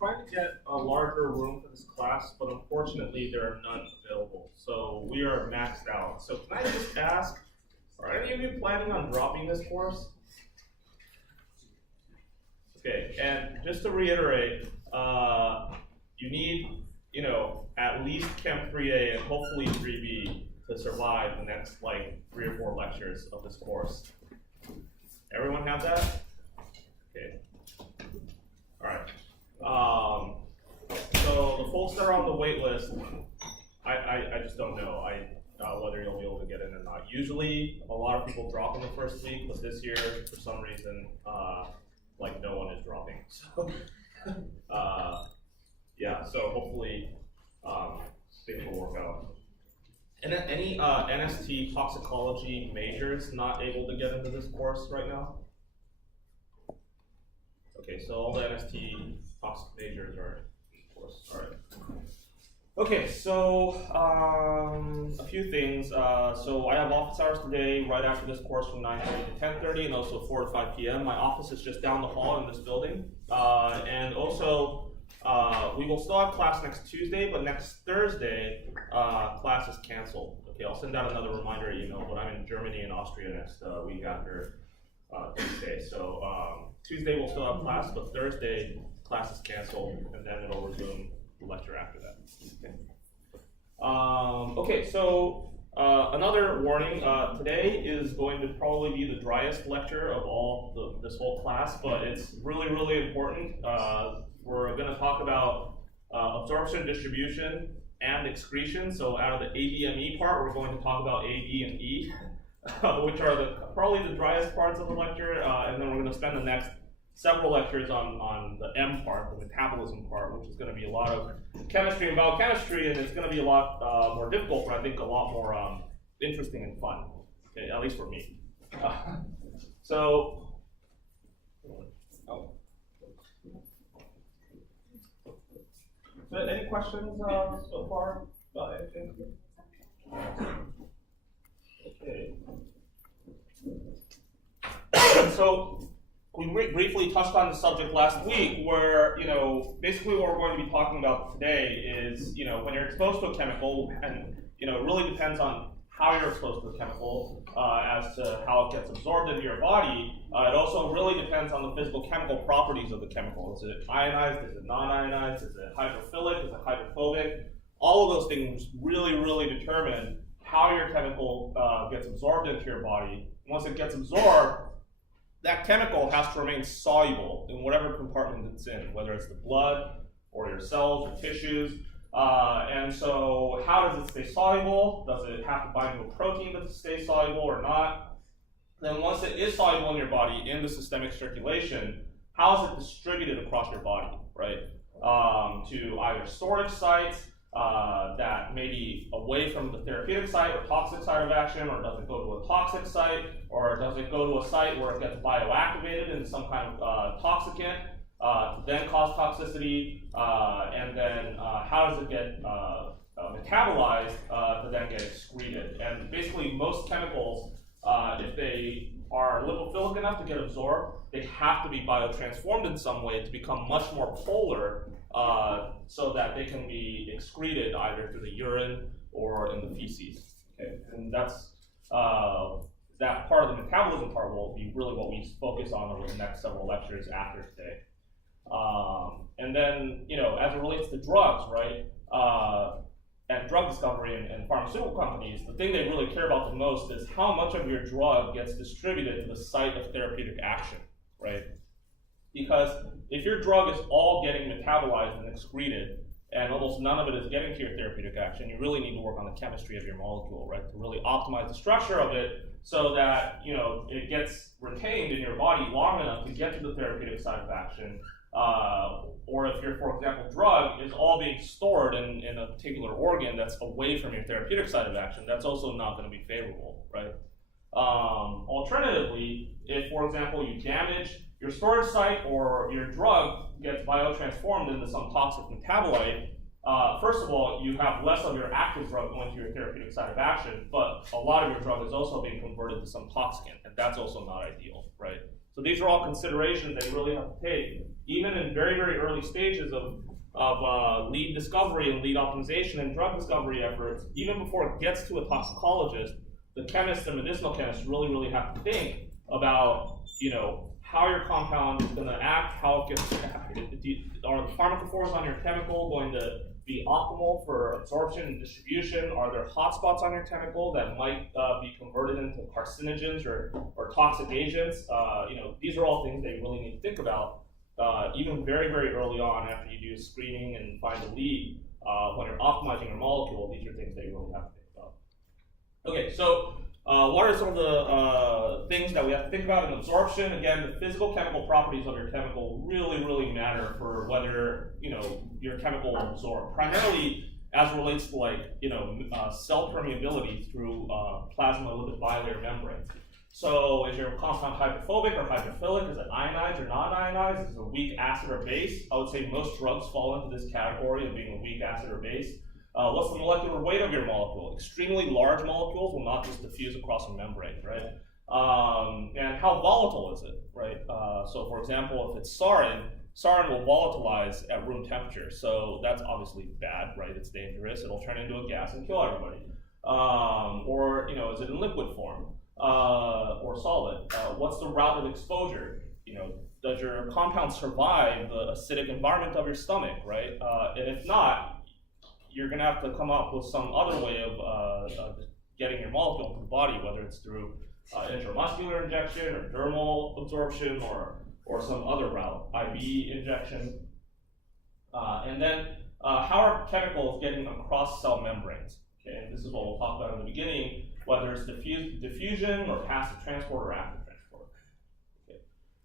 trying to get a larger room for this class, but unfortunately there are none available. So we are maxed out. So can I just ask, are any of you planning on dropping this course? Okay, and just to reiterate, you need, at least Chem 3A and hopefully 3B to survive the next like 3 or 4 lectures of this course. Everyone have that? Okay. All right. So the folks that are on the wait list, I just don't know whether you'll be able to get in or not. Usually, a lot of people drop in the first week, but this year, for some reason, like no one is dropping. So, yeah. So hopefully, things will work out. And then any NST toxicology majors not able to get into this course right now? Okay, so all the NST toxic majors are in this course. All right. Okay, so a few things. So I have office hours today, right after this course from 9:30 to 10:30, and also 4 to 5 p.m. My office is just down the hall in this building. And also, we will still have class next Tuesday, but next Thursday, class is canceled. Okay, I'll send out another reminder email, but I'm in Germany and Austria next week after Tuesday. So Tuesday we'll still have class, but Thursday class is canceled, and then it'll resume the lecture after that. Okay, so another warning, today is going to probably be the driest lecture of all this whole class, but it's really, really important. We're going to talk about absorption, distribution, and excretion. So out of the ADME part, we're going to talk about A, D, and E, which are probably the driest parts of the lecture, and then we're going to spend the next several lectures on the M part, the metabolism part, which is going to be a lot of chemistry and biochemistry, and it's going to be a lot more difficult, but I think a lot more interesting and fun, okay, at least for me. So any questions so far about anything? Okay. So we briefly touched on the subject last week where, basically what we're going to be talking about today is, when you're exposed to a chemical, and, it really depends on how you're exposed to the chemical as to how it gets absorbed into your body. It also really depends on the physical chemical properties of the chemical. Is it ionized? Is it non-ionized? Is it hydrophilic? Is it hydrophobic? All of those things really, really determine how your chemical gets absorbed into your body. Once it gets absorbed, that chemical has to remain soluble in whatever compartment it's in, whether it's the blood or your cells or tissues. And so how does it stay soluble? Does it have to bind to a protein to stay soluble or not? Then once it is soluble in your body in the systemic circulation, how is it distributed across your body, right? To either storage sites that may be away from the therapeutic site or toxic site of action, or does it go to a toxic site, or does it go to a site where it gets bioactivated in some kind of toxicant to then cause toxicity, and then how does it get metabolized to then get excreted? And basically most chemicals, if they are lipophilic enough to get absorbed, they have to be biotransformed in some way to become much more polar so that they can be excreted either through the urine or in the feces. Okay? And that's that part of the metabolism part will be really what we focus on over the next several lectures after today. And then, as it relates to drugs, right, and drug discovery and pharmaceutical companies, the thing they really care about the most is how much of your drug gets distributed to the site of therapeutic action, right? Because if your drug is all getting metabolized and excreted, and almost none of it is getting to your therapeutic action, you really need to work on the chemistry of your molecule, right, to really optimize the structure of it so that, it gets retained in your body long enough to get to the therapeutic site of action. Or if your, for example, drug is all being stored in a particular organ that's away from your therapeutic site of action, that's also not going to be favorable, right? Alternatively, if, for example, you damage your storage site or your drug gets biotransformed into some toxic metabolite, first of all, you have less of your active drug going to your therapeutic site of action, but a lot of your drug is also being converted to some toxicant, and that's also not ideal, right? So these are all considerations that you really have to take, even in very, very early stages of lead discovery and lead optimization and drug discovery efforts. Even before it gets to a toxicologist, the chemists and medicinal chemists really, really have to think about, how your compound is going to act, how it gets, are the pharmacophores on your chemical going to be optimal for absorption and distribution? Are there hotspots on your chemical that might be converted into carcinogens or toxic agents? These are all things that you really need to think about, even very, very early on after you do screening and find a lead. When you're optimizing your molecule, these are things that you really have to think about. Okay, so what are some of the things that we have to think about in absorption? Again, the physical chemical properties of your chemical really, really matter for whether your chemical will absorb. Primarily as it relates to cell permeability through plasma lipid bilayer membranes. So is your compound hydrophobic or hydrophilic? Is it ionized or non-ionized? Is it a weak acid or base? I would say most drugs fall into this category of being a weak acid or base. What's the molecular weight of your molecule? Extremely large molecules will not just diffuse across a membrane, right? And how volatile is it, right? So for example, if it's sarin will volatilize at room temperature. So that's obviously bad, right? It's dangerous. It'll turn into a gas and kill everybody. Or is it in liquid form or solid? What's the route of exposure? Does your compound survive the acidic environment of your stomach, right? And if not, you're going to have to come up with some other way of getting your molecule into the body, whether it's through intramuscular injection or dermal absorption or some other route, IV injection. And then how are chemicals getting across cell membranes? Okay, and this is what we'll talk about in the beginning, whether it's diffusion or passive transport or active transport. Okay.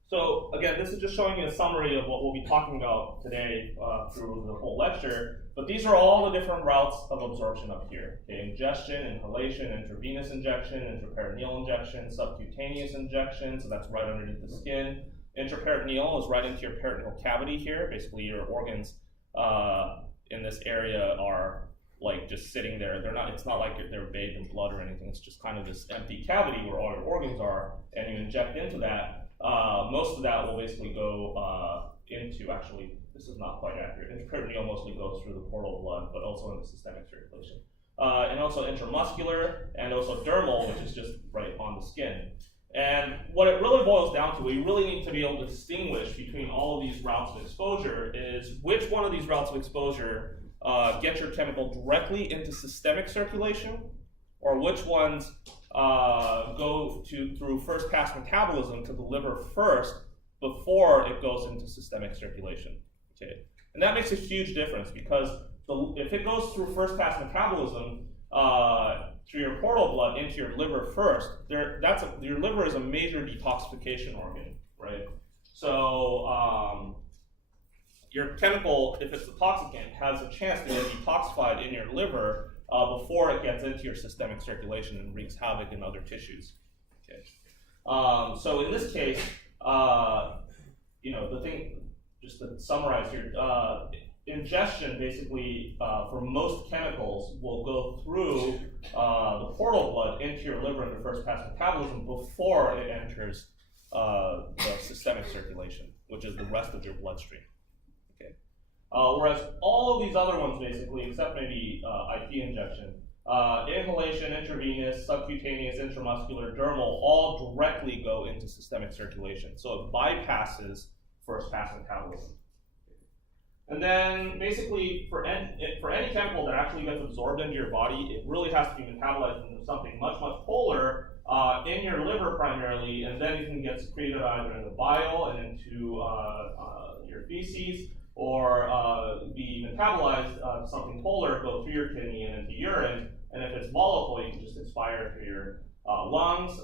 So again, this is just showing you a summary of what we'll be talking about today through the whole lecture. But these are all the different routes of absorption up here. Okay, ingestion, inhalation, intravenous injection, intraperitoneal injection, subcutaneous injection, so that's right underneath the skin. Intraperitoneal is right into your peritoneal cavity here. Basically, your organs in this area are just sitting there. It's not like they're bathed in blood or anything. It's just kind of this empty cavity where all your organs are, and you inject into that. Most of that will basically go into, actually, this is not quite accurate. Intraperitoneal mostly goes through the portal blood, but also into systemic circulation. And also intramuscular, and also dermal, which is just right on the skin. And what it really boils down to, we really need to be able to distinguish between all of these routes of exposure is which one of these routes of exposure get your chemical directly into systemic circulation, or which ones go through first pass metabolism to the liver first before it goes into systemic circulation. Okay, and that makes a huge difference because if it goes through first pass metabolism through your portal blood into your liver first, your liver is a major detoxification organ, right? So your chemical, if it's a toxicant, has a chance to get detoxified in your liver before it gets into your systemic circulation and wreaks havoc in other tissues. Okay, so in this case, the thing. Just to summarize here, ingestion basically for most chemicals will go through the portal blood into your liver in the first pass metabolism before it enters the systemic circulation, which is the rest of your bloodstream. Okay. Whereas all of these other ones basically, except maybe IV injection, inhalation, intravenous, subcutaneous, intramuscular, dermal, all directly go into systemic circulation. So it bypasses first pass metabolism. And then basically for any chemical that actually gets absorbed into your body, it really has to be metabolized into something much, much polar in your liver primarily, and then it can get secreted either in the bile and into your feces, or be metabolized to something polar, go through your kidney and into urine, and if it's volatile, you can just expire through your lungs,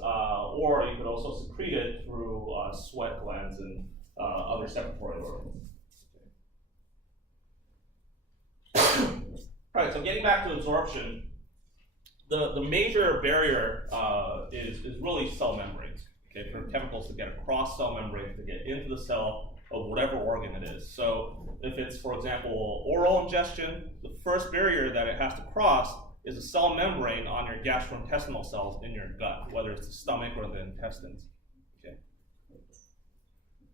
or you could also secrete it through sweat glands and other secretory organs. All right, so getting back to absorption, the major barrier is really cell membranes, okay, for chemicals to get across cell membranes, to get into the cell of whatever organ it is. So if it's, for example, oral ingestion, the first barrier that it has to cross is a cell membrane on your gastrointestinal cells in your gut, whether it's the stomach or the intestines. Okay.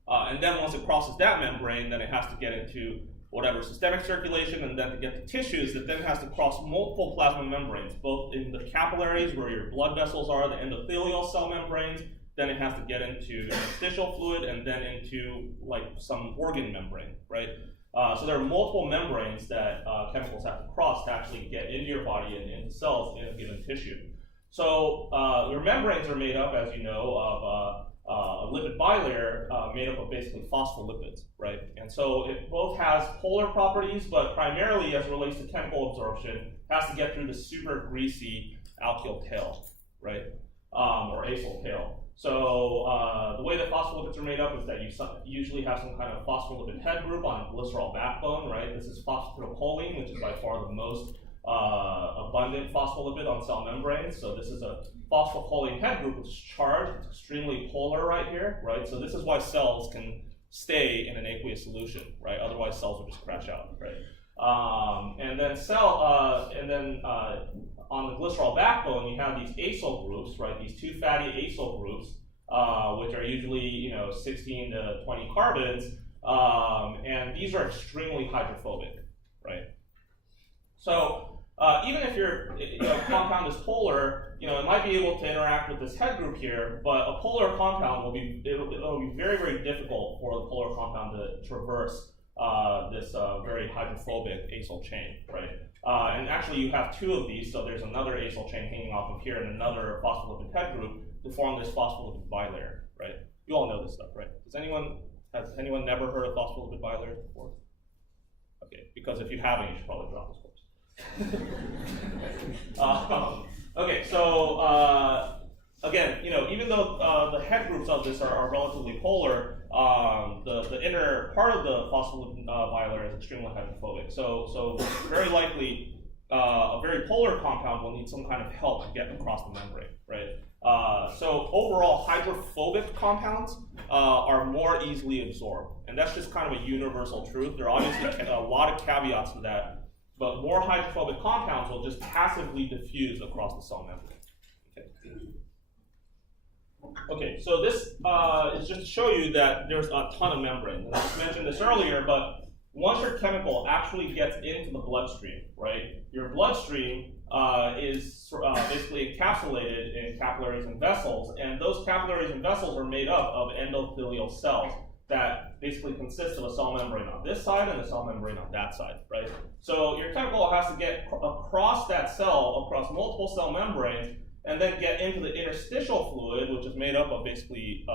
And then once it crosses that membrane, then it has to get into whatever systemic circulation, and then to get to tissues, it then has to cross multiple plasma membranes, both in the capillaries where your blood vessels are, the endothelial cell membranes, then it has to get into interstitial fluid, and then into like some organ membrane, right? So there are multiple membranes that chemicals have to cross to actually get into your body and into cells in a given tissue. So your membranes are made up, as you know, of a lipid bilayer made up of basically phospholipids, right? And so it both has polar properties, but primarily as it relates to chemical absorption, has to get through the super greasy alkyl tail, right? Or acyl tail. So the way that phospholipids are made up is that you usually have some kind of phospholipid head group on a glycerol backbone, right? This is phosphatidylcholine, which is by far the most abundant phospholipid on cell membranes. So this is a phosphatidylcholine head group which is charged. It's extremely polar right here, right? So this is why cells can stay in an aqueous solution, right? Otherwise cells will just crash out, right? And then on the glycerol backbone, you have these acyl groups, right? These two fatty acyl groups, which are usually 16 to 20 carbons, and these are extremely hydrophobic, right? So even if your compound is polar, it might be able to interact with this head group here, but a polar compound will be very, very difficult for the polar compound to traverse this very hydrophobic acyl chain, right? And actually you have two of these, so there's another acyl chain hanging off of here and another phospholipid head group to form this phospholipid bilayer, right? You all know this stuff, right? Has anyone never heard of phospholipid bilayers before? Okay, because if you haven't, you should probably drop this course. Okay, so again, even though the head groups of this are relatively polar, the inner part of the phospholipid bilayer is extremely hydrophobic. So very likely, a very polar compound will need some kind of help to get across the membrane, right? So overall, hydrophobic compounds are more easily absorbed, and that's just kind of a universal truth. There are obviously a lot of caveats to that, but more hydrophobic compounds will just passively diffuse across the cell membrane. Okay, so this is just to show you that there's a ton of membrane. And I just mentioned this earlier, but once your chemical actually gets into the bloodstream, right, your bloodstream is basically encapsulated in capillaries and vessels, and those capillaries and vessels are made up of endothelial cells that basically consist of a cell membrane on this side and a cell membrane on that side, right? So your chemical has to get across that cell, across multiple cell membranes, and then get into the interstitial fluid, which is made up of basically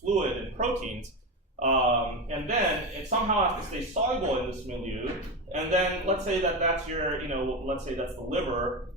fluid and proteins, and then it somehow has to stay soluble in this milieu. And then let's say that that's your, let's say that's the liver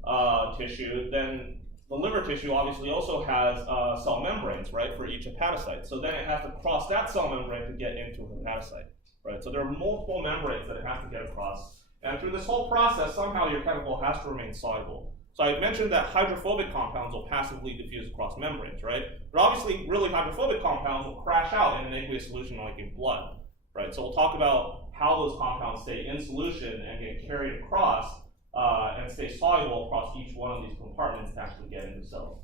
tissue. Then the liver tissue obviously also has cell membranes, right, for each hepatocyte. So then it has to cross that cell membrane to get into a hepatocyte, right? So there are multiple membranes that it has to get across. And through this whole process, somehow your chemical has to remain soluble. So I mentioned that hydrophobic compounds will passively diffuse across membranes, right? But obviously, really hydrophobic compounds will crash out in an aqueous solution like in blood, right? So we'll talk about how those compounds stay in solution and get carried across and stay soluble across each one of these compartments to actually get into cells.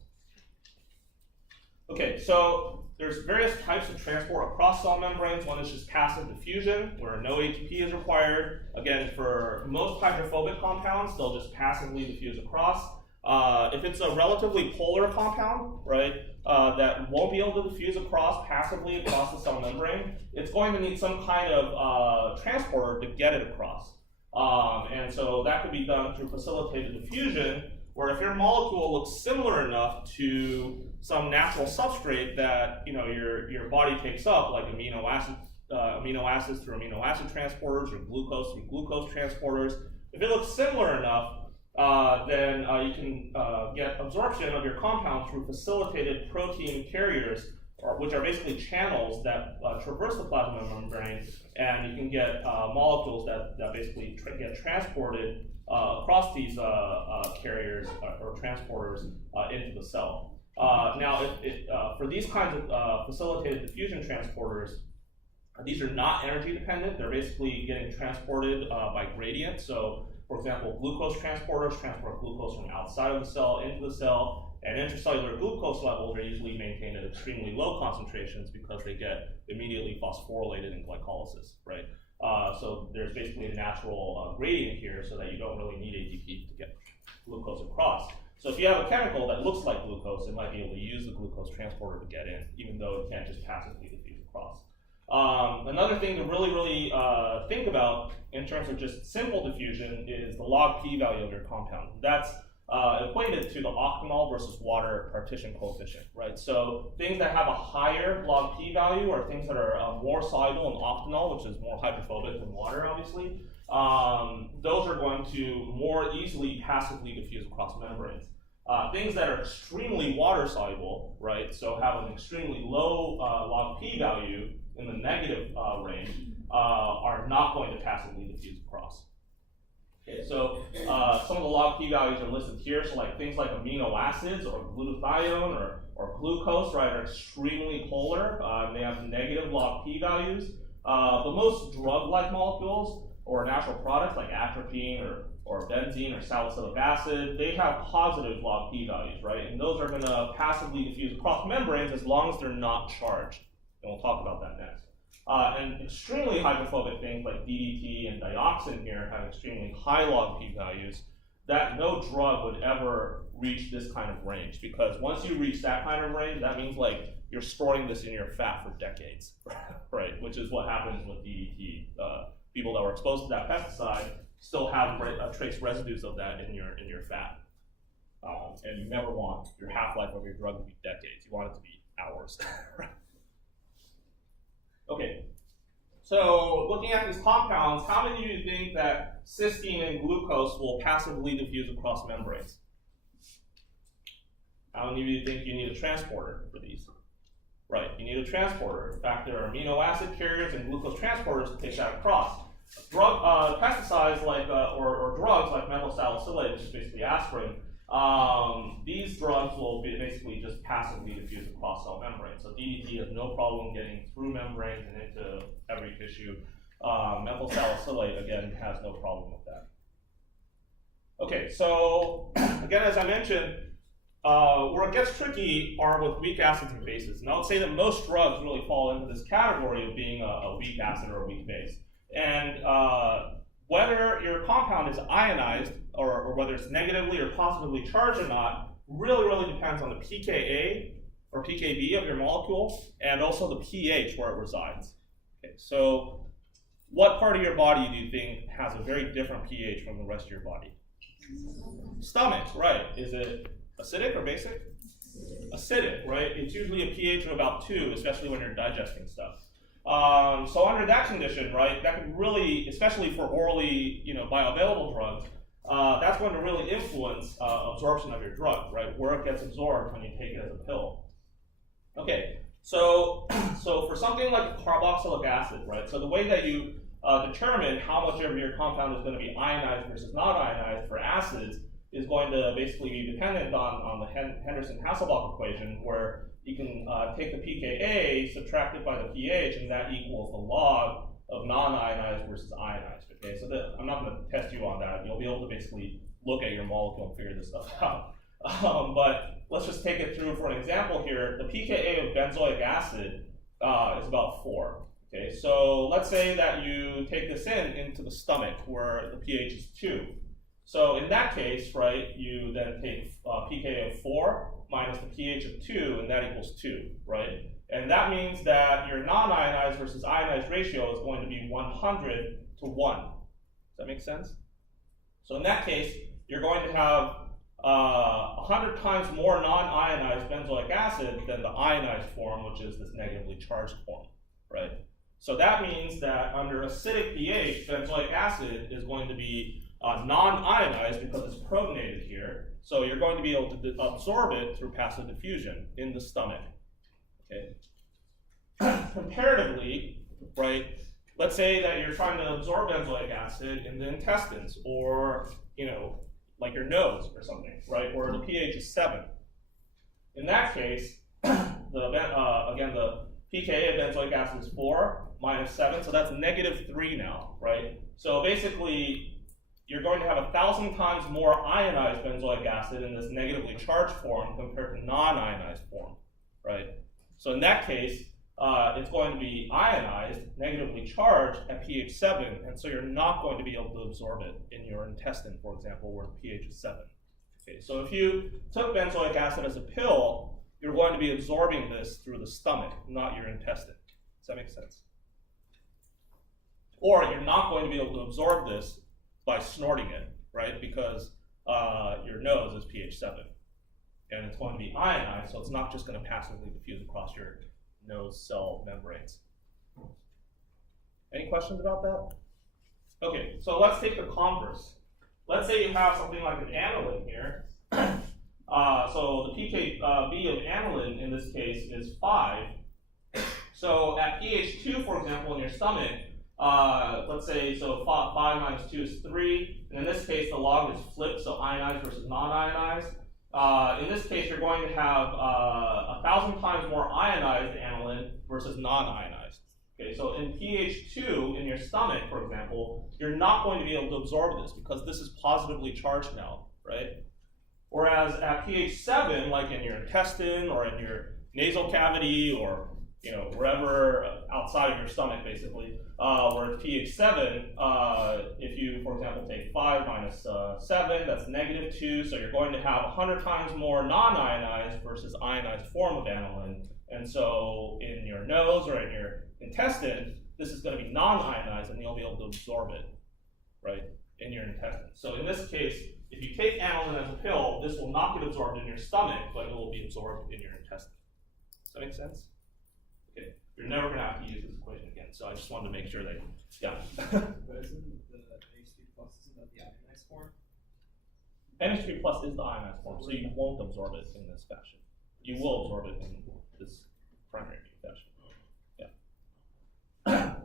Okay, so there's various types of transport across cell membranes. One is just passive diffusion, where no ATP is required. Again, for most hydrophobic compounds, they'll just passively diffuse across. If it's a relatively polar compound, right, that won't be able to diffuse passively across the cell membrane, it's going to need some kind of transporter to get it across. And so that could be done through facilitated diffusion, where if your molecule looks similar enough to some natural substrate that your body takes up, like amino acids through amino acid transporters or glucose through glucose transporters, if it looks similar enough, then you can get absorption of your compound through facilitated protein carriers, which are basically channels that traverse the plasma membrane, and you can get molecules that basically get transported across these carriers or transporters into the cell. Now, for these kinds of facilitated diffusion transporters, these are not energy dependent. They're basically getting transported by gradient. So, for example, glucose transporters transport glucose from outside of the cell into the cell, And intracellular glucose levels are usually maintained at extremely low concentrations because they get immediately phosphorylated in glycolysis, right? So there's basically a natural gradient here so that you don't really need ATP to get glucose across. So if you have a chemical that looks like glucose, it might be able to use the glucose transporter to get in, even though it can't just passively diffuse across. Another thing to really think about in terms of just simple diffusion is the log p-value of your compound. That's equated to the octanol versus water partition coefficient, right? So things that have a higher log p-value are things that are more soluble in octanol, which is more hydrophobic than water, obviously. Those are going to more easily passively diffuse across membranes. Things that are extremely water soluble, right, so have an extremely low log p-value in the negative range, are not going to passively diffuse across. Okay, so some of the log p-values are listed here. So like things like amino acids or glutathione or glucose, right, are extremely polar. They have negative log p-values. But most drug-like molecules or natural products like atropine or benzene or salicylic acid, they have positive log p-values, right? And those are going to passively diffuse across membranes as long as they're not charged. And we'll talk about that next. And extremely hydrophobic things like DDT and dioxin here have extremely high log p-values that no drug would ever reach this kind of range, because once you reach that kind of range, that means like you're storing this in your fat for decades, right? Which is what happens with DDT. People that were exposed to that pesticide still have trace residues of that in your fat. And you never want your half-life of your drug to be decades. You want it to be hours. Okay, so looking at these compounds, how many of you think that cysteine and glucose will passively diffuse across membranes? How many of you think you need a transporter for these? Right, you need a transporter. In fact, there are amino acid carriers and glucose transporters to take that across. Pesticides like, or drugs like methyl salicylate, which is basically aspirin, these drugs will basically just passively diffuse across cell membranes. So DDT has no problem getting through membranes and into every tissue. Methyl salicylate, again, has no problem with that. Okay, so again, as I mentioned, where it gets tricky are with weak acids and bases. And I would say that most drugs really fall into this category of being a weak acid or a weak base. And whether your compound is ionized or whether it's negatively or positively charged or not really depends on the pKa or pKb of your molecule and also the pH where it resides. Okay, so what part of your body do you think has a very different pH from the rest of your body? Stomach, right. Is it acidic or basic? Acidic, right? It's usually a pH of about 2, especially when you're digesting stuff. So under that condition, right, that could really, especially for orally, bioavailable drugs, that's going to really influence absorption of your drug, right, where it gets absorbed when you take it as a pill. Okay, so for something like carboxylic acid, right, so the way that you determine how much of your compound is going to be ionized versus not ionized for acids is going to basically be dependent on the Henderson-Hasselbalch equation, where you can take the pKa, subtract it by the pH, and that equals the log of non-ionized versus ionized. Okay, so I'm not going to test you on that. You'll be able to basically look at your molecule and figure this stuff out. But let's just take it through for an example here. The pKa of benzoic acid is about 4. Okay, so let's say that you take this into the stomach where the pH is 2. So in that case, right, you then take pKa of 4 minus the pH of 2, and that equals 2, right? And that means that your non-ionized versus ionized ratio is going to be 100 to 1. Does that make sense? So in that case, you're going to have 100 times more non-ionized benzoic acid than the ionized form, which is this negatively charged form, right? So that means that under acidic pH, benzoic acid is going to be non-ionized because it's protonated here. So you're going to be able to absorb it through passive diffusion in the stomach. Okay. Comparatively, right, let's say that you're trying to absorb benzoic acid in the intestines or, like your nose or something, right, where the pH is 7. In that case, again, the pKa of benzoic acid is 4 minus 7, so that's -3 now, right? So basically, you're going to have 1,000 times more ionized benzoic acid in this negatively charged form compared to non-ionized form, right? So in that case, it's going to be ionized, negatively charged at pH 7, and so you're not going to be able to absorb it in your intestine, for example, where the pH is 7. Okay, so if you took benzoic acid as a pill, you're going to be absorbing this through the stomach, not your intestine. Does that make sense? Or you're not going to be able to absorb this by snorting it, right? Because your nose is pH 7. And it's going to be ionized, so it's not just going to passively diffuse across your nose cell membranes. Any questions about that? Okay, so let's take the converse. Let's say you have something like an aniline here. So the pKb of aniline in this case is 5. So at pH 2, for example, in your stomach, let's say, so 5 minus 2 is 3. And in this case, the log is flipped, so ionized versus non-ionized. In this case, you're going to have 1,000 times more ionized aniline versus non-ionized. Okay, so in pH 2 in your stomach, for example, you're not going to be able to absorb this because this is positively charged now, right? Whereas at pH 7, like in your intestine or in your nasal cavity or wherever outside of your stomach, basically, where it's pH 7, if you, for example, take 5 minus 7, that's negative 2, so you're going to have 100 times more non-ionized versus ionized form of aniline. And so in your nose or in your intestine, this is going to be non-ionized and you'll be able to absorb it, right, in your intestine. So in this case, if you take aniline as a pill, this will not get absorbed in your stomach, but it will be absorbed in your intestine. Does that make sense? Okay, you're never going to have to use this equation again, so I just wanted to make sure that, yeah. But isn't the NH3 plus, isn't that the ionized form? NH3 plus is the ionized form, so you won't absorb it in this fashion. You will absorb it in this primary fashion. Yeah.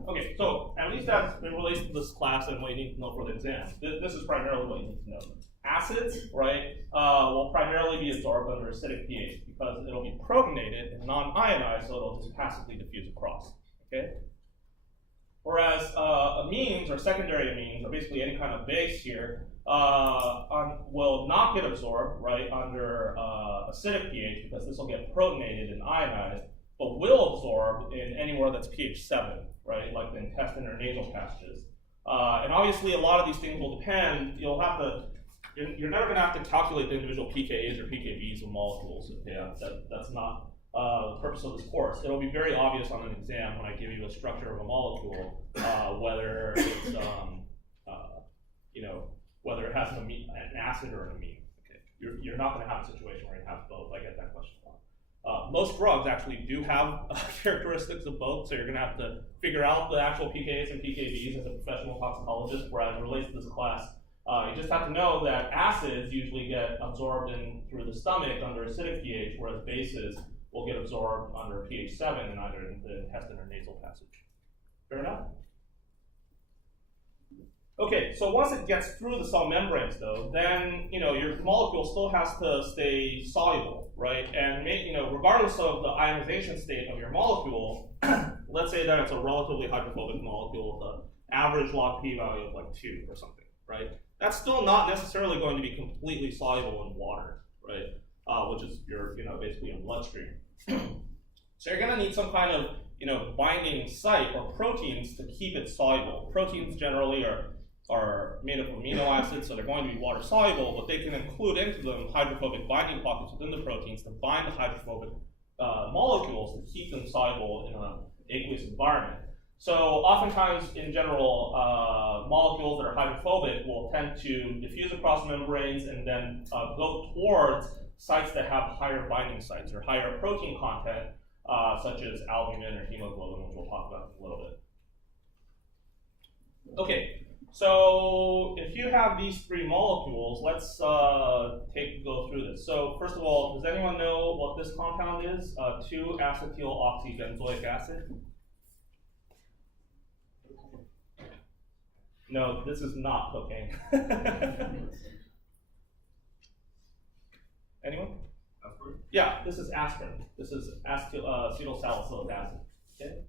Okay, so at least that's in relation to this class and what you need to know for the exam. This is primarily what you need to know. Acids, right, will primarily be absorbed under acidic pH because it'll be protonated and non-ionized, so it'll just passively diffuse across. Okay. Whereas amines or secondary amines, or basically any kind of base here, will not get absorbed, right, under acidic pH because this will get protonated and ionized, but will absorb in anywhere that's pH 7, right, like the intestine or nasal passages. And obviously, a lot of these things will depend. You're never going to have to calculate the individual pKa's or pKb's of molecules. Yeah, that's not the purpose of this course. It'll be very obvious on an exam when I give you a structure of a molecule, whether it's whether it has an acid or an amine. Okay, you're not going to have a situation where you have both. I get that question a lot. Most drugs actually do have characteristics of both, so you're going to have to figure out the actual pKa's and pKb's as a professional toxicologist. Whereas it relates to this class, you just have to know that acids usually get absorbed through the stomach under acidic pH, whereas bases will get absorbed under pH 7 in either the intestine or nasal passage. Fair enough? Okay, so once it gets through the cell membranes, though, then your molecule still has to stay soluble, right? And regardless of the ionization state of your molecule, let's say that it's a relatively hydrophobic molecule with an average log p-value of like 2 or something, right? That's still not necessarily going to be completely soluble in water, right? Which is basically your bloodstream. So you're going to need some kind of binding site or proteins to keep it soluble. Proteins generally are made up of amino acids, so they're going to be water soluble, but they can include into them hydrophobic binding pockets within the proteins to bind the hydrophobic molecules to keep them soluble in an aqueous environment. So oftentimes, in general, molecules that are hydrophobic will tend to diffuse across membranes and then go towards sites that have higher binding sites or higher protein content, such as albumin or hemoglobin, which we'll talk about in a little bit. Okay, so if you have these three molecules, let's go through this. So first of all, does anyone know what this compound is? 2-acetyl-oxybenzoic acid. No, this is not cocaine. Anyone? Aspirin? Yeah, this is aspirin. This is acetyl salicylic acid. Okay.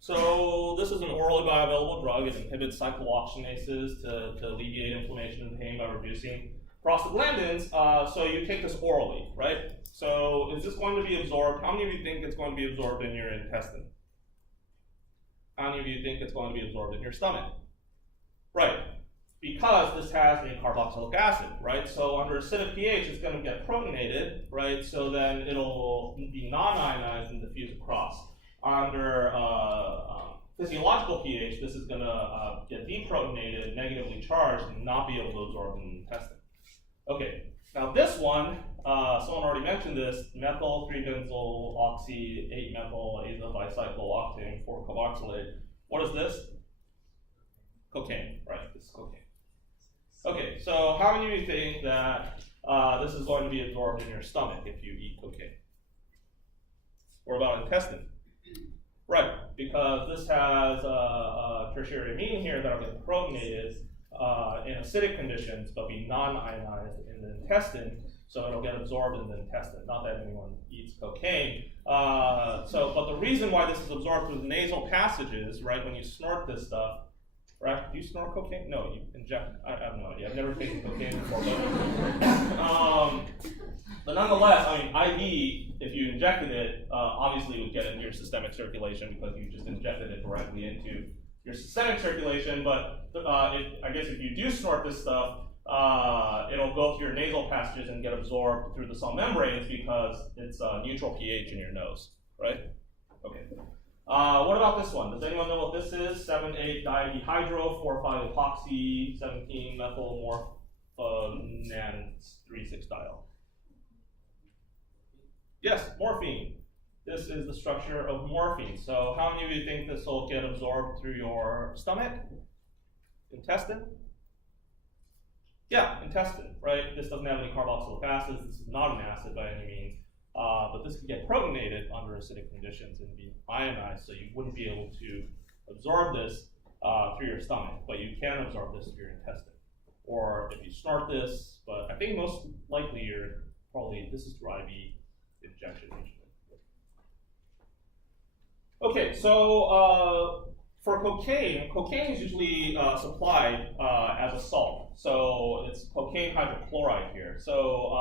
So this is an orally bioavailable drug. It inhibits cyclooxygenases to alleviate inflammation and pain by reducing prostaglandins. So you take this orally, right? So is this going to be absorbed? How many of you think it's going to be absorbed in your intestine? How many of you think it's going to be absorbed in your stomach? Right, because this has a carboxylic acid, right? So under acidic pH, it's going to get protonated, right? So then it'll be non-ionized and diffuse across. Under physiological pH, this is going to get deprotonated, negatively charged, and not be able to absorb in the intestine. Okay, now this one, someone already mentioned this, methyl 3-benzyl oxy 8-methyl azobicyclooctane 4-carboxylate. What is this? Cocaine, right? This is cocaine. Okay, so how many of you think that this is going to be absorbed in your stomach if you eat cocaine? Or about intestine? Right, because this has tertiary amine here that will get protonated in acidic conditions, but be non-ionized in the intestine, so it'll get absorbed in the intestine. Not that anyone eats cocaine. But the reason why this is absorbed through the nasal passages, right, when you snort this stuff, right? Do you snort cocaine? No, you inject. I have no idea. I've never taken cocaine before, but nonetheless, I mean, IV, if you injected it, obviously it would get into your systemic circulation because you just injected it directly into your systemic circulation. But I guess if you do snort this stuff, it'll go through your nasal passages and get absorbed through the cell membranes because it's neutral pH in your nose, right? Okay. What about this one? Does anyone know what this is? 7,8-dihydro, 4,5-epoxy, 17-methyl-morphonan 3,6-diol. Yes, morphine. This is the structure of morphine. So how many of you think this will get absorbed through your stomach? Intestine? Yeah, intestine, right? This doesn't have any carboxylic acids. This is not an acid by any means. But this could get protonated under acidic conditions and be ionized, so you wouldn't be able to absorb this through your stomach, but you can absorb this through your intestine. Or if you snort this, but I think most likely you're probably, this is through IV injection usually. Okay, so for cocaine, cocaine is usually supplied as a salt. So it's cocaine hydrochloride here. So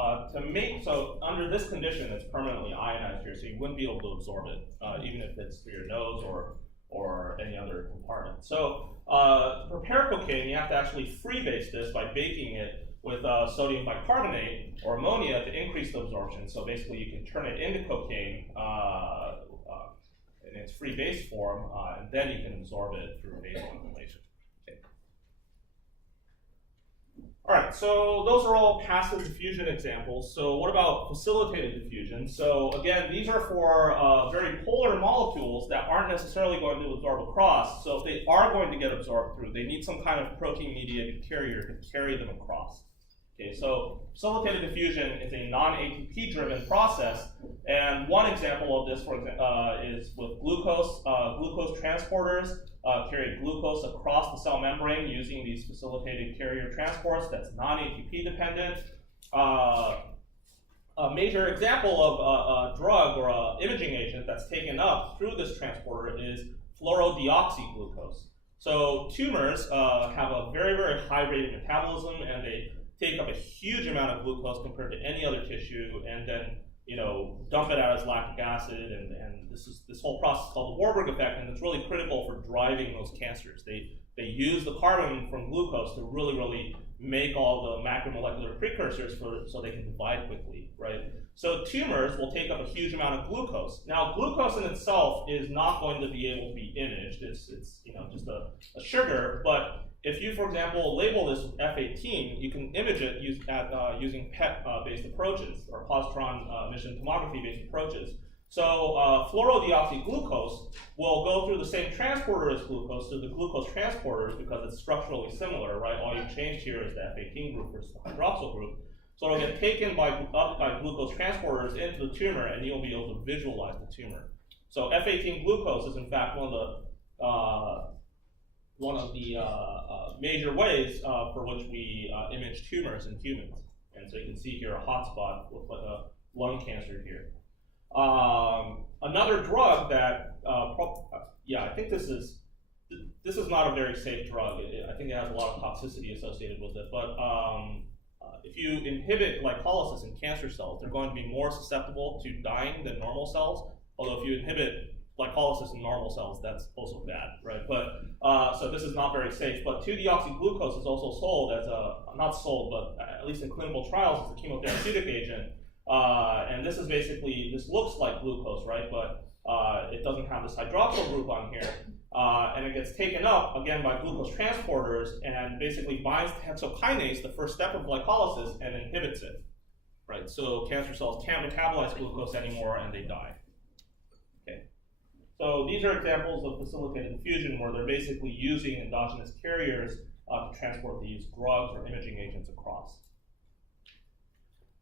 so under this condition, it's permanently ionized here, so you wouldn't be able to absorb it, even if it's through your nose or any other compartment. So to prepare cocaine, you have to actually freebase this by baking it with sodium bicarbonate or ammonia to increase the absorption. So basically, you can turn it into cocaine in its free base form, and then you can absorb it through nasal inhalation. Okay. All right, so those are all passive diffusion examples. So what about facilitated diffusion? So again, these are for very polar molecules that aren't necessarily going to absorb across. So if they are going to get absorbed through, they need some kind of protein-mediated carrier to carry them across. Okay, so facilitated diffusion is a non-ATP driven process, and one example of this, for example, is with glucose. Glucose transporters carry glucose across the cell membrane using these facilitated carrier transports that's non-ATP dependent. A major example of a drug or an imaging agent that's taken up through this transporter is fluorodeoxyglucose. So tumors have a very, very high rate of metabolism, and they take up a huge amount of glucose compared to any other tissue, and then dump it out as lactic acid, and this whole process is called the Warburg effect, and it's really critical for driving those cancers. They use the carbon from glucose to really make all the macromolecular precursors so they can divide quickly, right? So tumors will take up a huge amount of glucose. Now, glucose in itself is not going to be able to be imaged. It's just a sugar, but if you, for example, label this with F18, you can image it using PET-based approaches or positron emission tomography-based approaches. So fluorodeoxyglucose will go through the same transporter as glucose, through the glucose transporters, because it's structurally similar, right? All you've changed here is the F18 group versus the hydroxyl group. So it'll get taken up by glucose transporters into the tumor, and you'll be able to visualize the tumor. So F18 glucose is in fact one of the major ways for which we image tumors in humans. And so you can see here a hotspot with like a lung cancer here. Another drug that, yeah, I think this is not a very safe drug. I think it has a lot of toxicity associated with it. But if you inhibit glycolysis in cancer cells, they're going to be more susceptible to dying than normal cells. Although if you inhibit glycolysis in normal cells, that's also bad, right? But so this is not very safe. But 2-deoxyglucose is also sold as not sold, but at least in clinical trials, as a chemotherapeutic agent. And this is basically, this looks like glucose, right? But it doesn't have this hydroxyl group on here. And it gets taken up, again, by glucose transporters and basically binds to hexokinase, the first step of glycolysis, and inhibits it, right? So cancer cells can't metabolize glucose anymore and they die. Okay. So these are examples of facilitated diffusion where they're basically using endogenous carriers to transport these drugs or imaging agents across.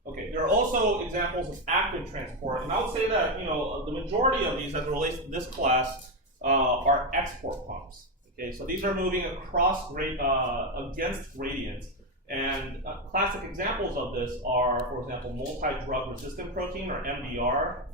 Okay, there are also examples of active transport, and I would say that the majority of these, as it relates to this class, are export pumps. Okay, so these are moving across against gradients, and classic examples of this are, for example, multi-drug resistant protein or MDR,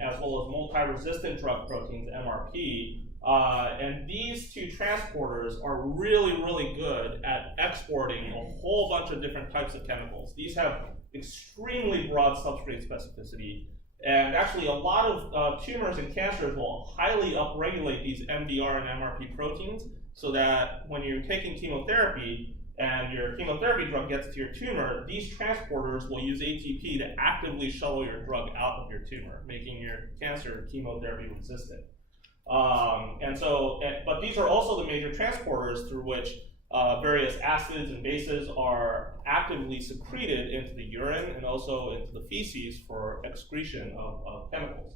as well as multi-resistant drug proteins (MRP). And these two transporters are really, really good at exporting a whole bunch of different types of chemicals. These have extremely broad substrate specificity, and actually a lot of tumors and cancers will highly upregulate these MDR and MRP proteins, so that when you're taking chemotherapy and your chemotherapy drug gets to your tumor, these transporters will use ATP to actively shuttle your drug out of your tumor, making your cancer chemotherapy resistant. But these are also the major transporters through which various acids and bases are actively secreted into the urine and also into the feces for excretion of chemicals.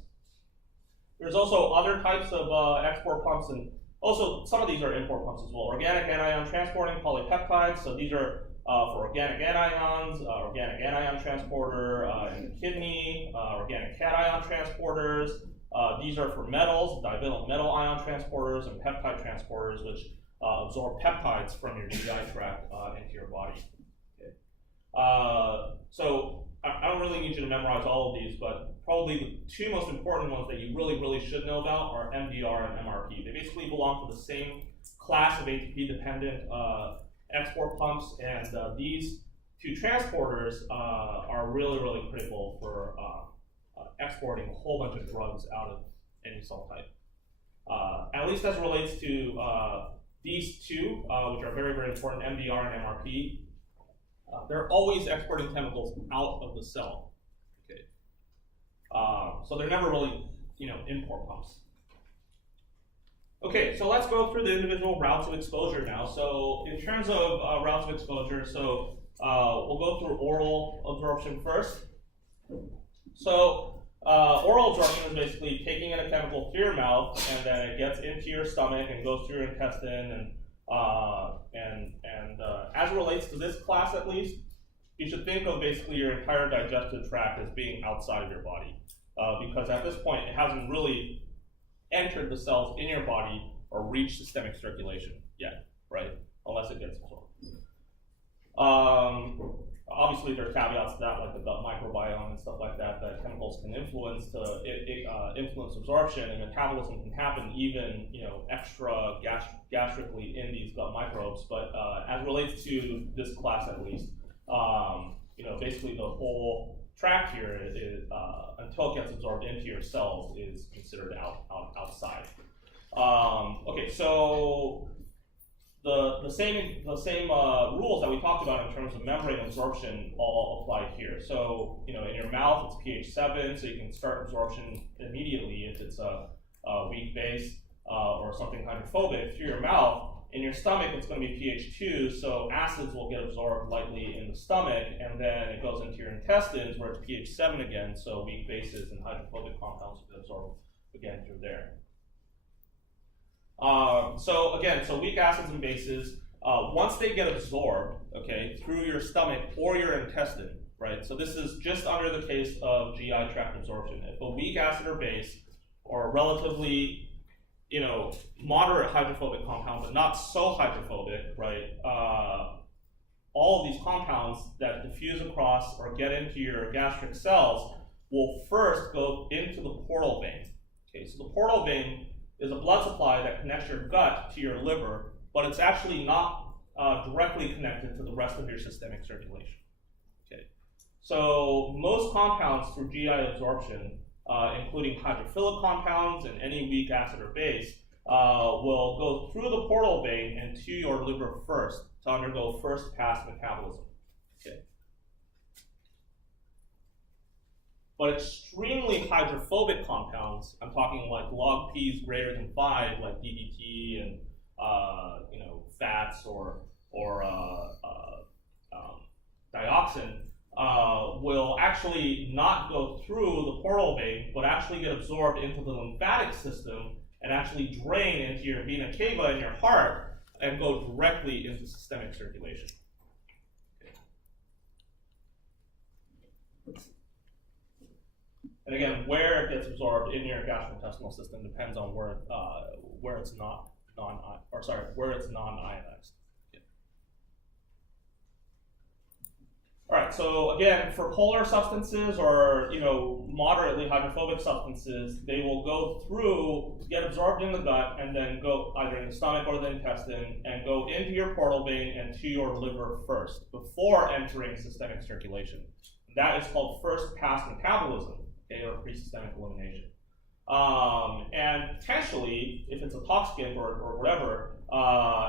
There's also other types of export pumps, and also some of these are import pumps as well. Organic anion transporting polypeptides, so these are for organic anions, organic anion transporter in the kidney, organic cation transporters. These are for metals, divalent metal ion transporters, and peptide transporters, which absorb peptides from your GI tract into your body. Okay. So I don't really need you to memorize all of these, but probably the two most important ones that you really, really should know about are MDR and MRP. They basically belong to the same class of ATP-dependent export pumps, and these two transporters are really, really critical for exporting a whole bunch of drugs out of any cell type. At least as it relates to these two, which are very, very important, MDR and MRP, they're always exporting chemicals out of the cell. Okay, so they're never really, import pumps. Okay, so let's go through the individual routes of exposure now. So in terms of routes of exposure, so we'll go through oral absorption first. So oral absorption is basically taking in a chemical through your mouth, and then it gets into your stomach and goes through your intestine. And as it relates to this class, at least, you should think of basically your entire digestive tract as being outside of your body, because at this point it hasn't really entered the cells in your body or reached systemic circulation yet, right? Unless it gets absorbed. Obviously, there are caveats to that, like the gut microbiome and stuff like that, that chemicals can influence influence absorption, and metabolism can happen even, extra gastrically in these gut microbes. But as it relates to this class, at least, basically the whole tract here is until it gets absorbed into your cells is considered outside. Okay, so. The same rules that we talked about in terms of membrane absorption all apply here. So, in your mouth it's pH 7, so you can start absorption immediately if it's a weak base or something hydrophobic through your mouth. In your stomach it's going to be pH 2, so acids will get absorbed lightly in the stomach, and then it goes into your intestines where it's pH 7 again, so weak bases and hydrophobic compounds will get absorbed again through there. So weak acids and bases, once they get absorbed, okay, through your stomach or your intestine, right? So this is just under the case of GI tract absorption. If a weak acid or base, or a relatively, moderate hydrophobic compound, but not so hydrophobic, right? All of these compounds that diffuse across or get into your gastric cells will first go into the portal vein. Okay, so the portal vein is a blood supply that connects your gut to your liver, but it's actually not directly connected to the rest of your systemic circulation. Okay, so most compounds through GI absorption, including hydrophilic compounds and any weak acid or base, will go through the portal vein and to your liver first to undergo first pass metabolism. Okay. But extremely hydrophobic compounds, I'm talking like log P's greater than 5, like DDT and fats or dioxin, will actually not go through the portal vein, but actually get absorbed into the lymphatic system and actually drain into your vena cava in your heart and go directly into systemic circulation. Okay. And again, where it gets absorbed in your gastrointestinal system depends on where it's where it's non-ionized. All right, so again, for polar substances or moderately hydrophobic substances, they will go through, get absorbed in the gut, and then go either in the stomach or the intestine, and go into your portal vein and to your liver first, before entering systemic circulation. That is called first pass metabolism, okay, or pre-systemic elimination. And potentially, if it's a toxicant or whatever,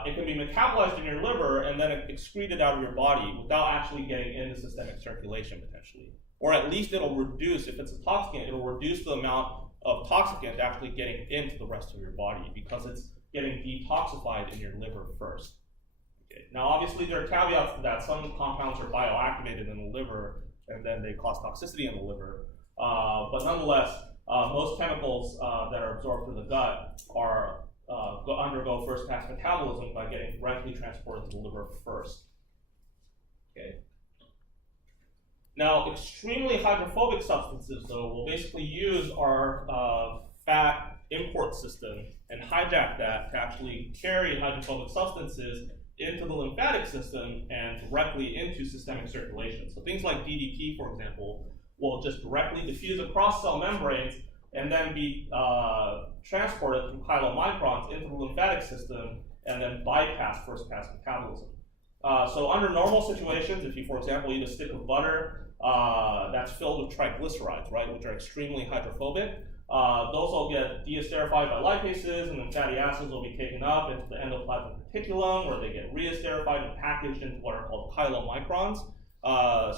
it can be metabolized in your liver and then excreted out of your body without actually getting into systemic circulation potentially. Or at least it'll reduce, if it's a toxicant, it'll reduce the amount of toxicant actually getting into the rest of your body because it's getting detoxified in your liver first. Okay. Now obviously there are caveats to that. Some compounds are bioactivated in the liver and then they cause toxicity in the liver. But nonetheless, most chemicals that are absorbed through the gut undergo first pass metabolism by getting directly transported to the liver first. Okay. Now, extremely hydrophobic substances, though, will basically use our fat import system and hijack that to actually carry hydrophobic substances into the lymphatic system and directly into systemic circulation. So things like DDT, for example, will just directly diffuse across cell membranes and then be transported through chylomicrons into the lymphatic system and then bypass first pass metabolism. So under normal situations, if you, for example, eat a stick of butter that's filled with triglycerides, right, which are extremely hydrophobic, those will get deesterified by lipases, and then fatty acids will be taken up into the endoplasmic reticulum, where they get reesterified and packaged into what are called chylomicrons.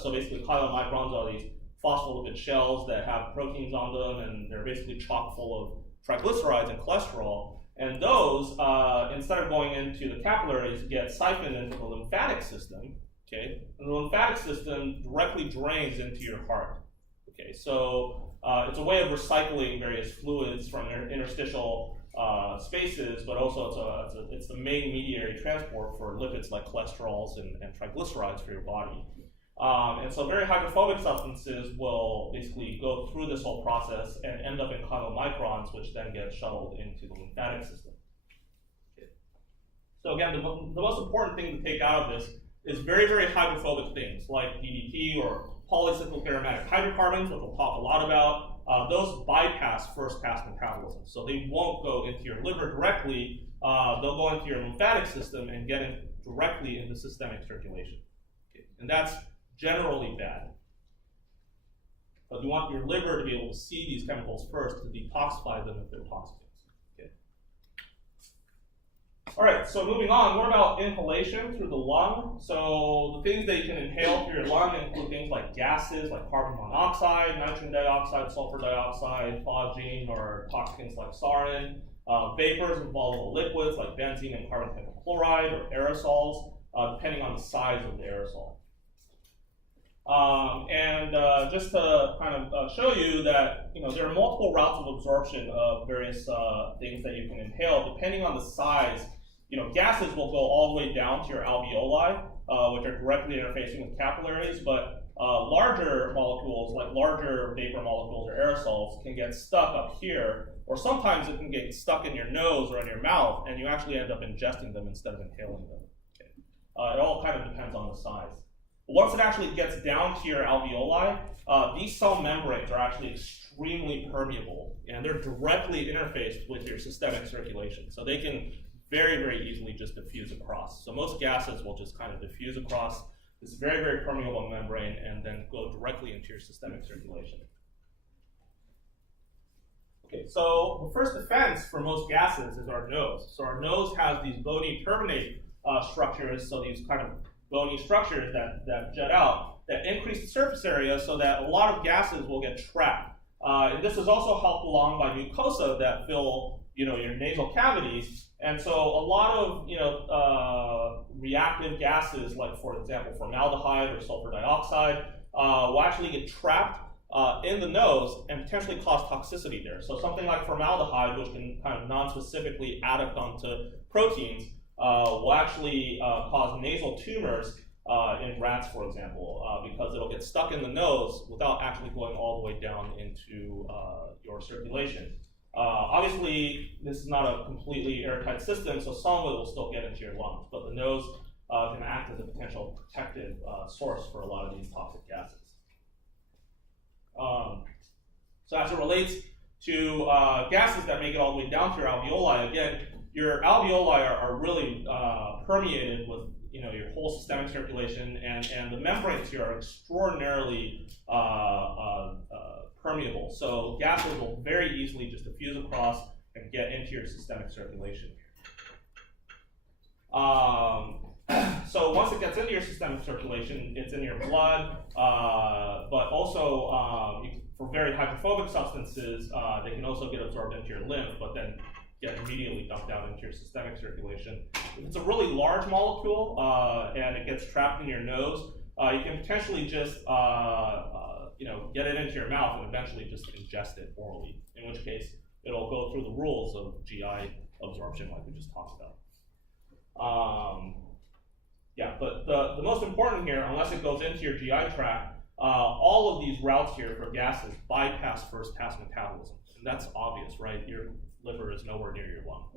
So basically, chylomicrons are these phospholipid shells that have proteins on them, and they're basically chock full of triglycerides and cholesterol. And those, instead of going into the capillaries, get siphoned into the lymphatic system. Okay, and the lymphatic system directly drains into your heart. Okay, so it's a way of recycling various fluids from interstitial spaces, but also it's the main mediary transport for lipids like cholesterols and triglycerides for your body. And so very hydrophobic substances will basically go through this whole process and end up in chylomicrons, which then get shuttled into the lymphatic system. Okay. So again, the most important thing to take out of this is very, very hydrophobic things like DDT or polycyclic aromatic hydrocarbons, which we'll talk a lot about. Those bypass first pass metabolism. So they won't go into your liver directly, they'll go into your lymphatic system and get directly into systemic circulation. Okay. And that's generally bad. But you want your liver to be able to see these chemicals first to detoxify them if they're toxins. Okay. All right, so moving on, what about inhalation through the lung? So the things that you can inhale through your lung include things like gases, like carbon monoxide, nitrogen dioxide, sulfur dioxide, phosgene, or toxins like sarin. Vapors and volatile liquids like benzene and carbon tetrachloride, or aerosols, depending on the size of the aerosol. Just to kind of show you that there are multiple routes of absorption of various things that you can inhale depending on the size. Gases will go all the way down to your alveoli, which are directly interfacing with capillaries, but larger molecules, like larger vapor molecules or aerosols, can get stuck up here, or sometimes it can get stuck in your nose or in your mouth, and you actually end up ingesting them instead of inhaling them. Okay. It all kind of depends on the size. Once it actually gets down to your alveoli, these cell membranes are actually extremely permeable, and they're directly interfaced with your systemic circulation. So they can very, very easily just diffuse across. So most gases will just kind of diffuse across this very, very permeable membrane and then go directly into your systemic circulation. Okay, so the first defense for most gases is our nose. So our nose has these bony turbinate structures, so these kind of bony structures that jet out, that increase the surface area so that a lot of gases will get trapped. And this is also helped along by mucosa that fill your nasal cavities. And so a lot of reactive gases, like for example formaldehyde or sulfur dioxide, will actually get trapped in the nose and potentially cause toxicity there. So something like formaldehyde, which can kind of non-specifically adduct onto proteins, will actually cause nasal tumors in rats, for example, because it'll get stuck in the nose without actually going all the way down into your circulation. Obviously, this is not a completely airtight system, so some of it will still get into your lungs, but the nose can act as a potential protective source for a lot of these toxic gases. So as it relates to gases that make it all the way down to your alveoli, again, your alveoli are really permeated with your whole systemic circulation, and the membranes here are extraordinarily permeable. So gases will very easily just diffuse across and get into your systemic circulation. So once it gets into your systemic circulation, it's in your blood, but also for very hydrophobic substances, they can also get absorbed into your lymph, but then get immediately dumped out into your systemic circulation. If it's a really large molecule and it gets trapped in your nose, you can potentially just get it into your mouth and eventually just ingest it orally, in which case it'll go through the rules of GI absorption like we just talked about. But the most important here, unless it goes into your GI tract, all of these routes here for gases bypass first pass metabolism. And that's obvious, right? Your liver is nowhere near your lung.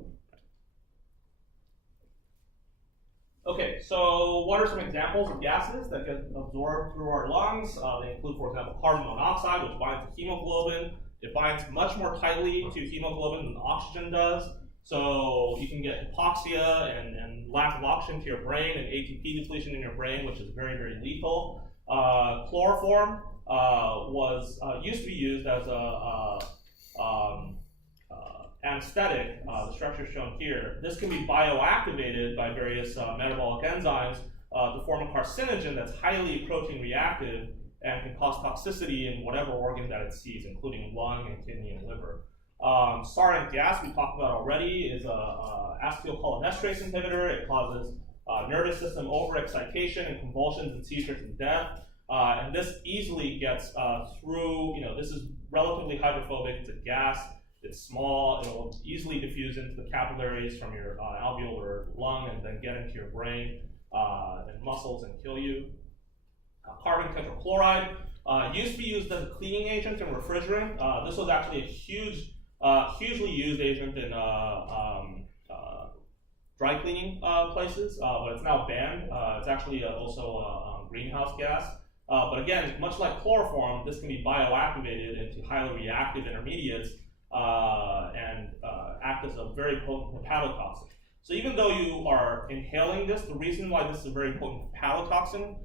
Okay, so what are some examples of gases that get absorbed through our lungs? They include, for example, carbon monoxide, which binds to hemoglobin. It binds much more tightly to hemoglobin than oxygen does. So you can get hypoxia and lack of oxygen to your brain and ATP depletion in your brain, which is very, very lethal. Chloroform used to be used as a anesthetic, the structure shown here. This can be bioactivated by various metabolic enzymes to form a carcinogen that's highly protein reactive and can cause toxicity in whatever organ that it sees, including lung and kidney and liver. Sarin gas, we talked about already, is a acetylcholinesterase inhibitor. It causes nervous system overexcitation and convulsions and seizures and death. And this easily gets through, this is relatively hydrophobic. It's a gas. It's small. It'll easily diffuse into the capillaries from your alveolar lung and then get into your brain and muscles and kill you. Carbon tetrachloride used to be used as a cleaning agent and refrigerant. This was actually a hugely used agent in dry cleaning places, but it's now banned. It's actually also a greenhouse gas. But again, much like chloroform, this can be bioactivated into highly reactive intermediates and act as a very potent hepatotoxin. So even though you are inhaling this, the reason why this is a very potent hepatotoxin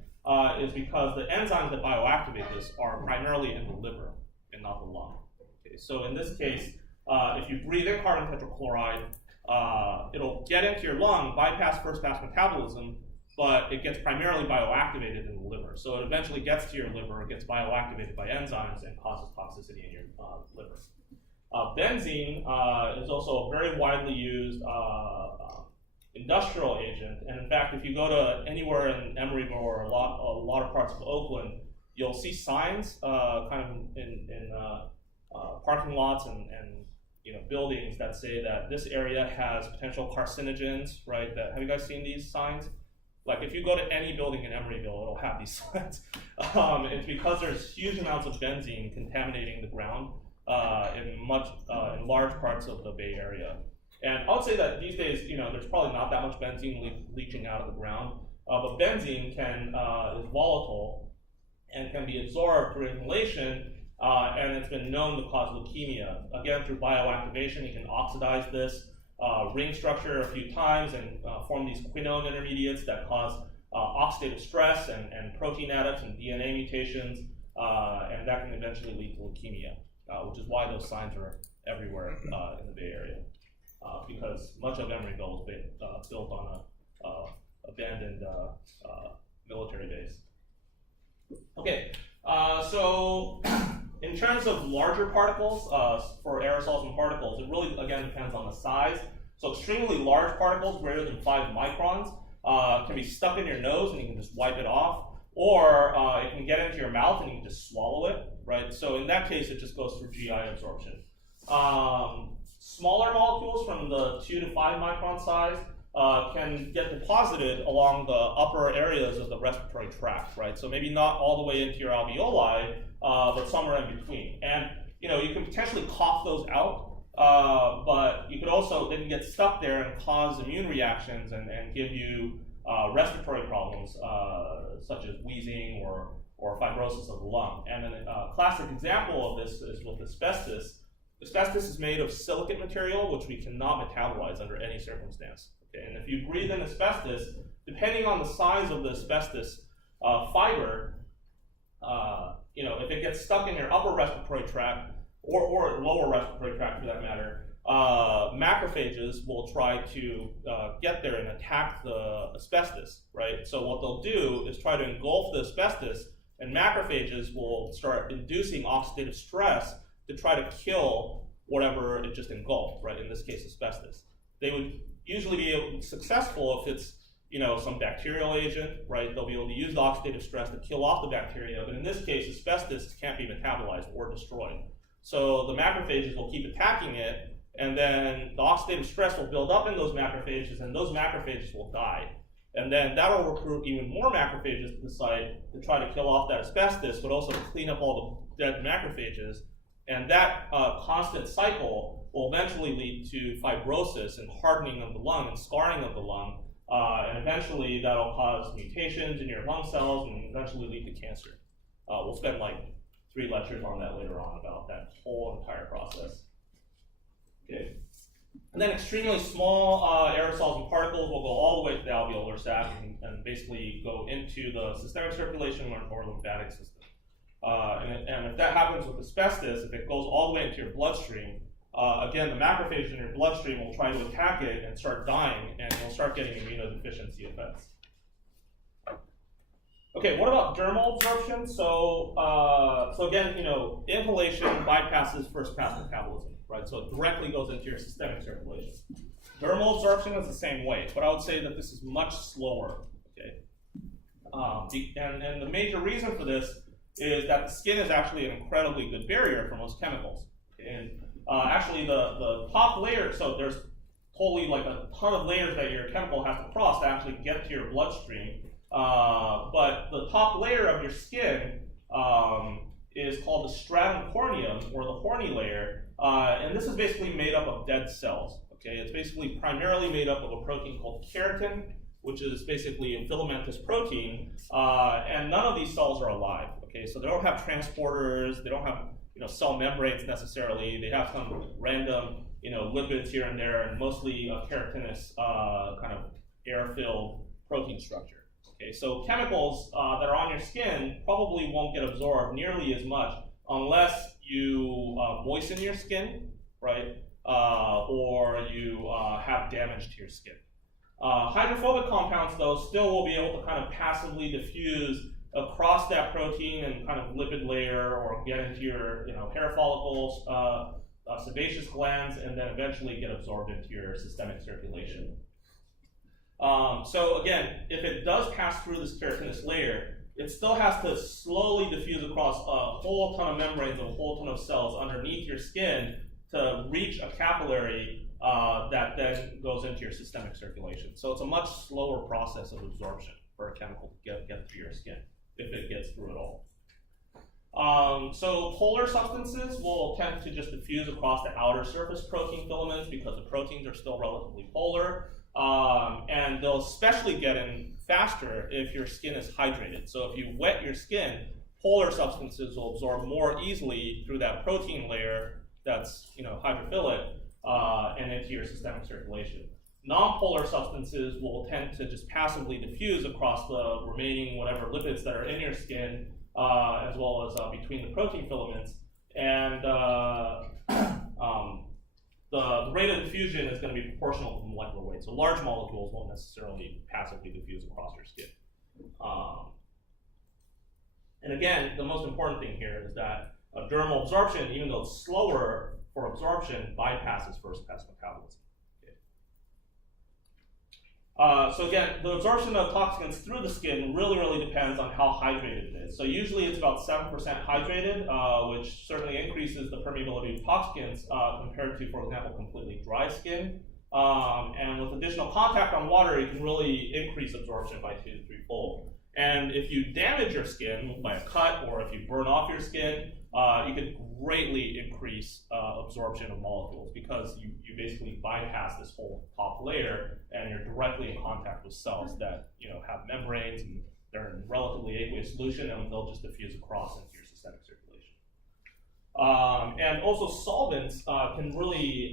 is because the enzymes that bioactivate this are primarily in the liver and not the lung. Okay, so in this case, if you breathe in carbon tetrachloride, it'll get into your lung, bypass first-pass metabolism, but it gets primarily bioactivated in the liver. So it eventually gets to your liver, it gets bioactivated by enzymes and causes toxicity in your liver. Benzene is also a very widely used industrial agent, and in fact, if you go to anywhere in Emeryville or a lot of parts of Oakland, you'll see signs kind of in parking lots and buildings that say that this area has potential carcinogens, right? Have you guys seen these signs? Like if you go to any building in Emeryville, it'll have these signs. It's because there's huge amounts of benzene contaminating the ground in large parts of the Bay Area. And I would say that these days, there's probably not that much benzene leaching out of the ground. but benzene is volatile and can be absorbed through inhalation, and it's been known to cause leukemia. Again, through bioactivation, you can oxidize this ring structure a few times and form these quinone intermediates that cause oxidative stress and protein edits and DNA mutations, and that can eventually lead to leukemia, which is why those signs are everywhere in the Bay Area, because much of Emeryville is built on a abandoned military base. Okay, so in terms of larger particles, for aerosols and particles, it really, again, depends on the size. So extremely large particles, greater than 5 microns, can be stuck in your nose and you can just wipe it off, or it can get into your mouth and you can just swallow it, right? So in that case, it just goes through GI absorption. Smaller molecules from the 2 to 5 micron size can get deposited along the upper areas of the respiratory tract, right? So maybe not all the way into your alveoli, but somewhere in between. And you can potentially cough those out, but you could also then get stuck there and cause immune reactions and give you respiratory problems, such as wheezing or fibrosis of the lung. And a classic example of this is with asbestos. Asbestos is made of silicate material, which we cannot metabolize under any circumstance. Okay? And if you breathe in asbestos, depending on the size of the asbestos fiber, if it gets stuck in your upper respiratory tract or lower respiratory tract for that matter, macrophages will try to get there and attack the asbestos, right? So what they'll do is try to engulf the asbestos, and macrophages will start inducing oxidative stress to try to kill whatever it just engulfed, right? In this case, asbestos. They would usually be successful if it's some bacterial agent, right? They'll be able to use the oxidative stress to kill off the bacteria, but in this case, asbestos can't be metabolized or destroyed. So the macrophages will keep attacking it, and then the oxidative stress will build up in those macrophages, and those macrophages will die. And then that will recruit even more macrophages to the site to try to kill off that asbestos, but also to clean up all the dead macrophages. And that constant cycle will eventually lead to fibrosis and hardening of the lung and scarring of the lung. And eventually that'll cause mutations in your lung cells and eventually lead to cancer. We'll spend like 3 lectures on that later on about that whole entire process. Okay. And then extremely small aerosols and particles will go all the way to the alveolar sac and basically go into the systemic circulation or lymphatic system. And if that happens with asbestos, if it goes all the way into your bloodstream, again, the macrophages in your bloodstream will try to attack it and start dying, and you'll start getting immunodeficiency effects. Okay, what about dermal absorption? So again, inhalation bypasses first pass metabolism, right? So it directly goes into your systemic circulation. Dermal absorption is the same way, but I would say that this is much slower. Okay, and the major reason for this is that the skin is actually an incredibly good barrier for most chemicals. And actually, the top layer, so there's totally like a ton of layers that your chemical has to cross to actually get to your bloodstream. But the top layer of your skin is called the stratum corneum, or the horny layer, and this is basically made up of dead cells. Okay, it's basically primarily made up of a protein called keratin, which is basically a filamentous protein, and none of these cells are alive. Okay, so they don't have transporters, they don't have cell membranes necessarily. They have some random lipids here and there, and mostly a keratinous kind of air-filled protein structure. Okay, so chemicals that are on your skin probably won't get absorbed nearly as much unless you moisten your skin, right, or you have damage to your skin. Hydrophobic compounds, though, still will be able to kind of passively diffuse across that protein and kind of lipid layer, or get into your hair follicles, sebaceous glands, and then eventually get absorbed into your systemic circulation. So again, if it does pass through this keratinous layer, it still has to slowly diffuse across a whole ton of membranes and a whole ton of cells underneath your skin to reach a capillary that then goes into your systemic circulation. So it's a much slower process of absorption for a chemical to get through your skin, if it gets through at all. So polar substances will tend to just diffuse across the outer surface protein filaments because the proteins are still relatively polar. And they'll especially get in faster if your skin is hydrated. So if you wet your skin, polar substances will absorb more easily through that protein layer that's hydrophilic and into your systemic circulation. Non-polar substances will tend to just passively diffuse across the remaining whatever lipids that are in your skin, as well as between the protein filaments. And the rate of diffusion is going to be proportional to the molecular weight. So large molecules won't necessarily passively diffuse across your skin. And again, the most important thing here is that dermal absorption, even though it's slower for absorption, bypasses first pass metabolism. So again, the absorption of toxins through the skin really depends on how hydrated it is. So usually it's about 7% hydrated, which certainly increases the permeability of toxins compared to, for example, completely dry skin. And with additional contact on water, you can really increase absorption by 2 to 3-fold. And if you damage your skin by a cut, or if you burn off your skin, you could greatly increase absorption of molecules, because you basically bypass this whole top layer and you're directly in contact with cells that have membranes, and they're in relatively aqueous solution, and they'll just diffuse across into your systemic circulation. And also solvents can really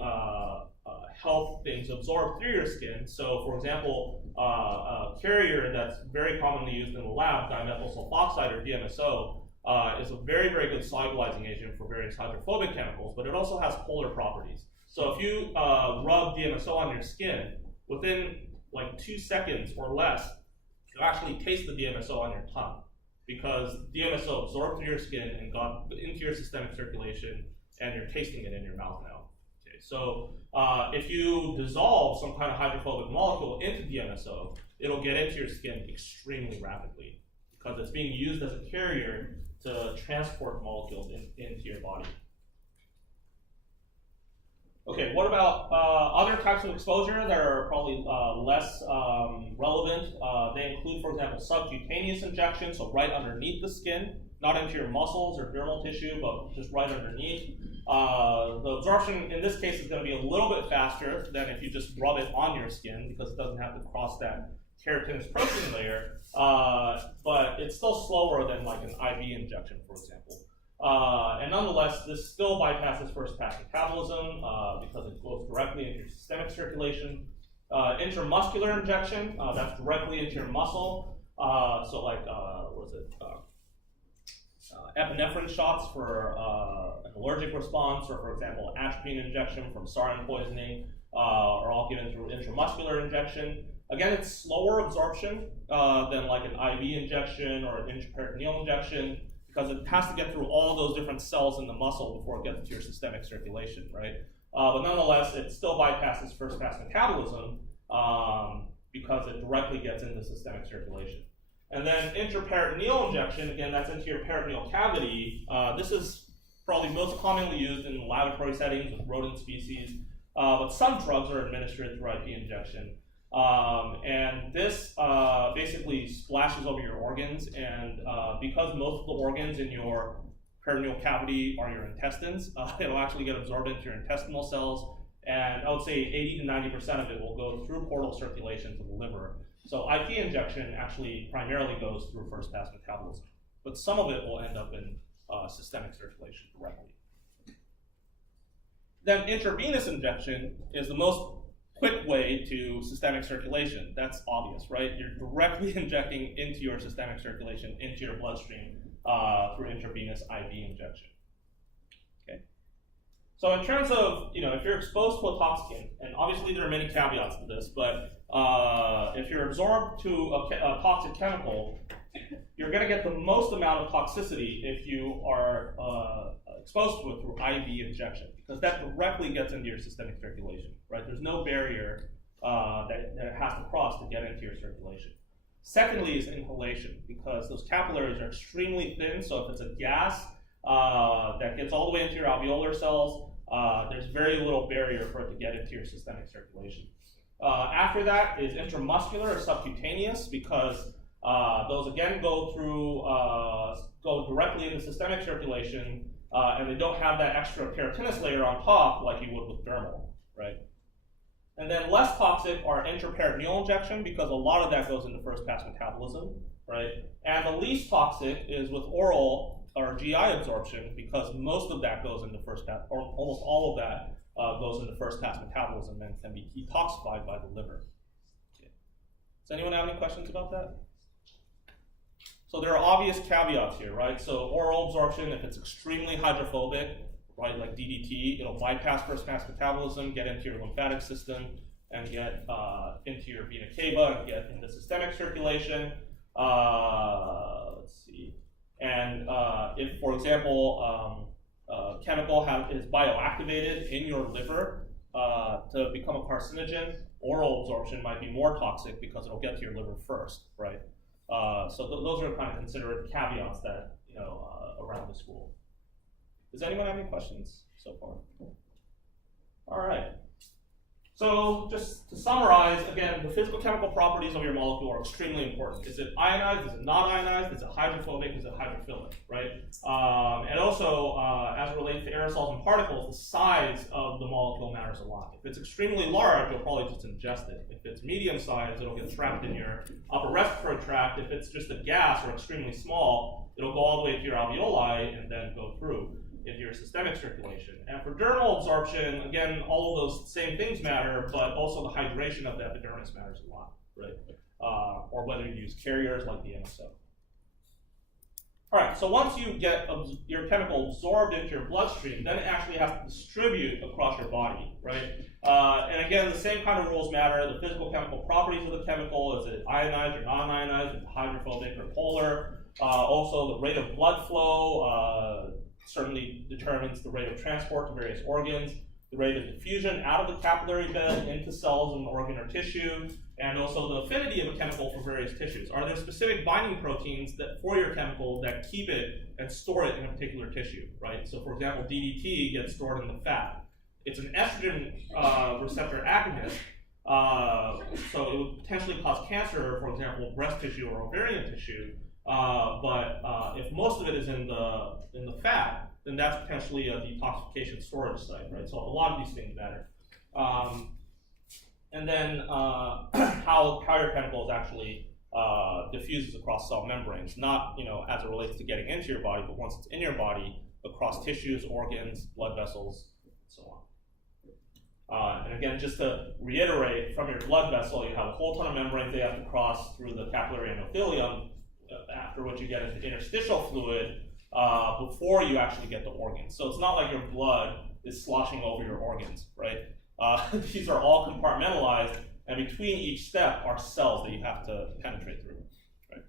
help things absorb through your skin. So for example, a carrier that's very commonly used in the lab, dimethyl sulfoxide or DMSO, is a very good solubilizing agent for various hydrophobic chemicals, but it also has polar properties. So if you rub DMSO on your skin, within like 2 seconds or less, you actually taste the DMSO on your tongue, because DMSO absorbed through your skin and got into your systemic circulation, and you're tasting it in your mouth now. Okay, so if you dissolve some kind of hydrophobic molecule into DMSO, it'll get into your skin extremely rapidly, because it's being used as a carrier to transport molecules into your body. Okay, what about other types of exposure that are probably less relevant? They include, for example, subcutaneous injection, so right underneath the skin, not into your muscles or dermal tissue, but just right underneath. The absorption in this case is going to be a little bit faster than if you just rub it on your skin, because it doesn't have to cross that keratinous protein layer, but it's still slower than like an IV injection, for example. And nonetheless, this still bypasses first pass metabolism because it goes directly into your systemic circulation. Intramuscular injection, that's directly into your muscle. So like, epinephrine shots for an allergic response, or for example, atropine injection from sarin poisoning, are all given through intramuscular injection. Again, it's slower absorption than like an IV injection or an intraperitoneal injection, because it has to get through all those different cells in the muscle before it gets to your systemic circulation, right? But nonetheless, it still bypasses first pass metabolism because it directly gets into systemic circulation. And then intraperitoneal injection, again, that's into your peritoneal cavity. This is probably most commonly used in laboratory settings with rodent species, but some drugs are administered through IV injection. And this basically splashes over your organs, and because most of the organs in your peritoneal cavity are your intestines, it'll actually get absorbed into your intestinal cells, and I would say 80 to 90% of it will go through portal circulation to the liver. So IP injection actually primarily goes through first pass metabolism, but some of it will end up in systemic circulation directly. Then intravenous injection is the most quick way to systemic circulation. That's obvious, right? You're directly injecting into your systemic circulation, into your bloodstream through intravenous IV injection. Okay. So in terms of, if you're exposed to a toxin, and obviously there are many caveats to this, but if you're absorbed to a toxic chemical, you're going to get the most amount of toxicity if you are exposed to it through IV injection, because that directly gets into your systemic circulation, right? There's no barrier that it has to cross to get into your circulation. Secondly is inhalation, because those capillaries are extremely thin, so if it's a gas that gets all the way into your alveolar cells, there's very little barrier for it to get into your systemic circulation. After that is intramuscular or subcutaneous, because those again go directly into systemic circulation, and they don't have that extra keratinous layer on top like you would with dermal, right? And then less toxic are intraperitoneal injection because a lot of that goes into first pass metabolism, right? And the least toxic is with oral or GI absorption because most of that goes into first pass, or almost all of that goes into first pass metabolism and can be detoxified by the liver. Okay. Does anyone have any questions about that? So there are obvious caveats here, right? So oral absorption, if it's extremely hydrophobic, right, like DDT, it'll bypass first pass metabolism, get into your lymphatic system, and get into your vena cava and get into systemic circulation. Let's see. And if, for example, chemical is bioactivated in your liver to become a carcinogen, oral absorption might be more toxic because it'll get to your liver first, right? So those are kind of considered caveats that, around this rule. Does anyone have any questions so far? All right. So just to summarize, again, the physical chemical properties of your molecule are extremely important. Is it ionized? Is it not ionized? Is it hydrophobic? Is it hydrophilic, right? And also, as it relates to aerosols and particles, the size of the molecule matters a lot. If it's extremely large, you'll probably just ingest it. If it's medium sized, it'll get trapped in your upper respiratory tract. If it's just a gas or extremely small, it'll go all the way to your alveoli and then go through into your systemic circulation. And for dermal absorption, again, all of those same things matter, but also the hydration of the epidermis matters a lot, right? Or whether you use carriers like the NST. All right, so once you get your chemical absorbed into your bloodstream, then it actually has to distribute across your body, right? And again, the same kind of rules matter. The physical chemical properties of the chemical, is it ionized or non-ionized, is it hydrophobic or polar? Also, the rate of blood flow, certainly determines the rate of transport to various organs, the rate of diffusion out of the capillary bed into cells and organ or tissue, and also the affinity of a chemical for various tissues. Are there specific binding proteins for your chemical that keep it and store it in a particular tissue, right? So for example, DDT gets stored in the fat. It's an estrogen receptor agonist, so it would potentially cause cancer, for example, breast tissue or ovarian tissue. But if most of it is in the fat, then that's potentially a detoxification storage site, right? So a lot of these things matter. And then how your chemicals actually diffuses across cell membranes, not as it relates to getting into your body, but once it's in your body, across tissues, organs, blood vessels, and so on. And again, just to reiterate, from your blood vessel, you have a whole ton of membranes they have to cross through the capillary endothelium, after which you get into interstitial fluid before you actually get the organs. So it's not like your blood is sloshing over your organs, right? These are all compartmentalized, and between each step are cells that you have to penetrate through, right?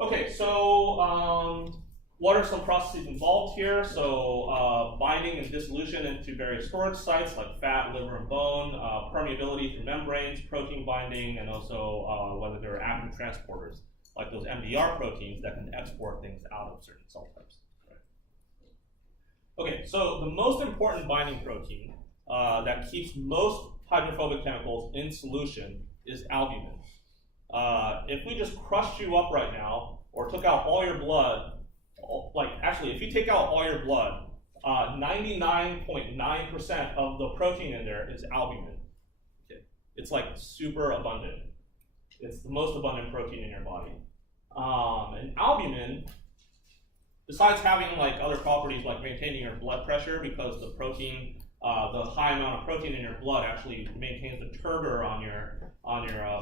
Okay, so what are some processes involved here? So binding and dissolution into various storage sites like fat, liver, and bone, permeability through membranes, protein binding, and also whether there are active transporters, like those MDR proteins that can export things out of certain cell types. Right? Okay, so the most important binding protein that keeps most hydrophobic chemicals in solution is albumin. If we just crushed you up right now, or took out all your blood, if you take out all your blood, 99.9% of the protein in there is albumin. Okay. It's like super abundant. It's the most abundant protein in your body. And albumin, besides having like other properties like maintaining your blood pressure, because the protein, the high amount of protein in your blood actually maintains the turgor on your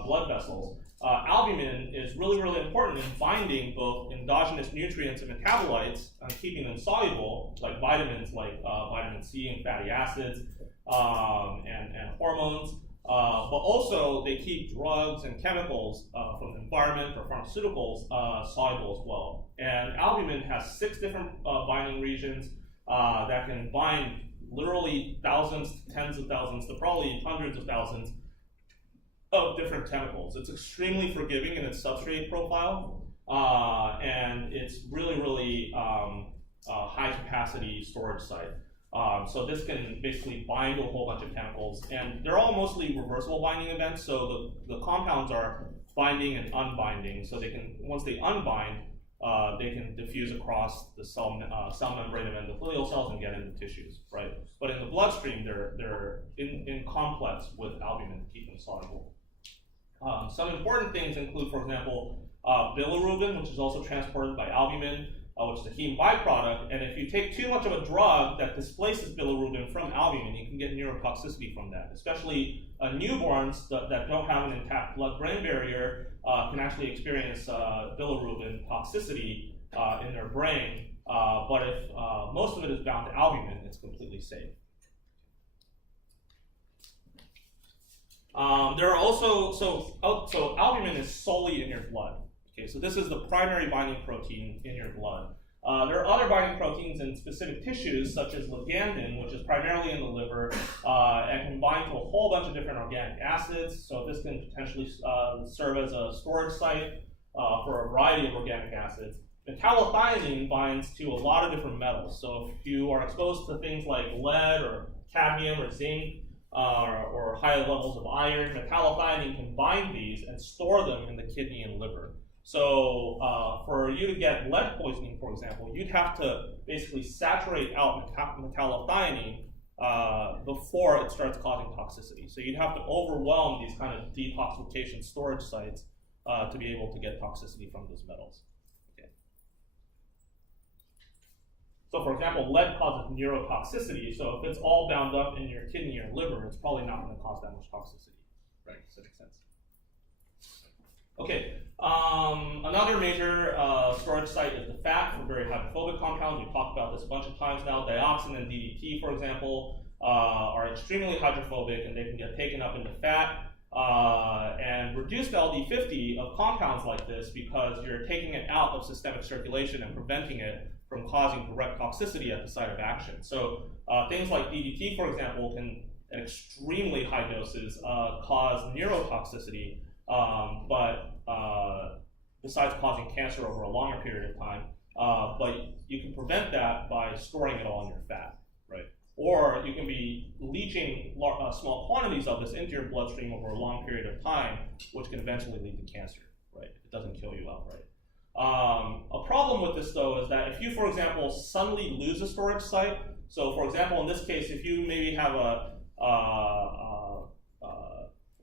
blood vessels. Albumin is really, really important in binding both endogenous nutrients and metabolites and keeping them soluble, like vitamins like vitamin C and fatty acids and hormones. But also they keep drugs and chemicals from the environment or pharmaceuticals soluble as well. And albumin has 6 different binding regions that can bind literally thousands, tens of thousands, to probably hundreds of thousands of different chemicals. It's extremely forgiving in its substrate profile, and it's really, really high capacity storage site. So this can basically bind to a whole bunch of chemicals, and they're all mostly reversible binding events. So the compounds are binding and unbinding. So they can, once they unbind, they can diffuse across the cell membrane of endothelial cells and get into tissues, right? But in the bloodstream, they're in complex with albumin to keep them soluble. Some important things include, for example, bilirubin, which is also transported by albumin, which is a heme byproduct. And if you take too much of a drug that displaces bilirubin from albumin, you can get neurotoxicity from that. Especially newborns that don't have an intact blood-brain barrier can actually experience bilirubin toxicity in their brain. But if most of it is bound to albumin, it's completely safe. There are also, so albumin is solely in your blood. Okay, so this is the primary binding protein in your blood. There are other binding proteins in specific tissues, such as ligandin, which is primarily in the liver, and can bind to a whole bunch of different organic acids. So this can potentially serve as a storage site for a variety of organic acids. Metallothionein binds to a lot of different metals. So if you are exposed to things like lead or cadmium or zinc, or high levels of iron, metallothionein can bind these and store them in the kidney and liver. So for you to get lead poisoning, for example, you'd have to basically saturate out metallothionein before it starts causing toxicity. So you'd have to overwhelm these kind of detoxification storage sites to be able to get toxicity from those metals. Okay. So for example, lead causes neurotoxicity. So if it's all bound up in your kidney or liver, it's probably not going to cause that much toxicity. Right? Does that make sense? Okay. Another major storage site is the fat for very hydrophobic compounds. We've talked about this a bunch of times now. Dioxin and DDT, for example, are extremely hydrophobic, and they can get taken up into fat. And reduced LD50 of compounds like this, because you're taking it out of systemic circulation and preventing it from causing direct toxicity at the site of action. So things like DDT, for example, can, at extremely high doses, cause neurotoxicity, but besides causing cancer over a longer period of time, but you can prevent that by storing it all in your fat, right? Or you can be leaching small quantities of this into your bloodstream over a long period of time, which can eventually lead to cancer, right? It doesn't kill you outright. A problem with this, though, is that if you, for example, suddenly lose a storage site, so for example, in this case, if you maybe have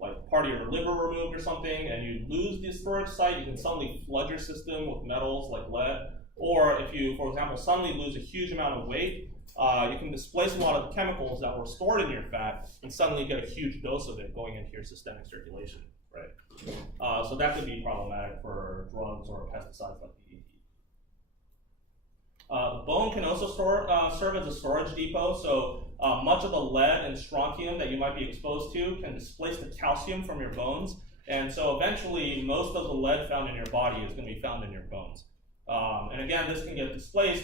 like part of your liver removed or something, and you lose the storage site, you can suddenly flood your system with metals like lead. Or if you, for example, suddenly lose a huge amount of weight, you can displace a lot of the chemicals that were stored in your fat and suddenly get a huge dose of it going into your systemic circulation, right? So that could be problematic for drugs or pesticides like DDT. The bone can also serve as a storage depot, so much of the lead and strontium that you might be exposed to can displace the calcium from your bones, and so eventually most of the lead found in your body is going to be found in your bones. And again, this can get displaced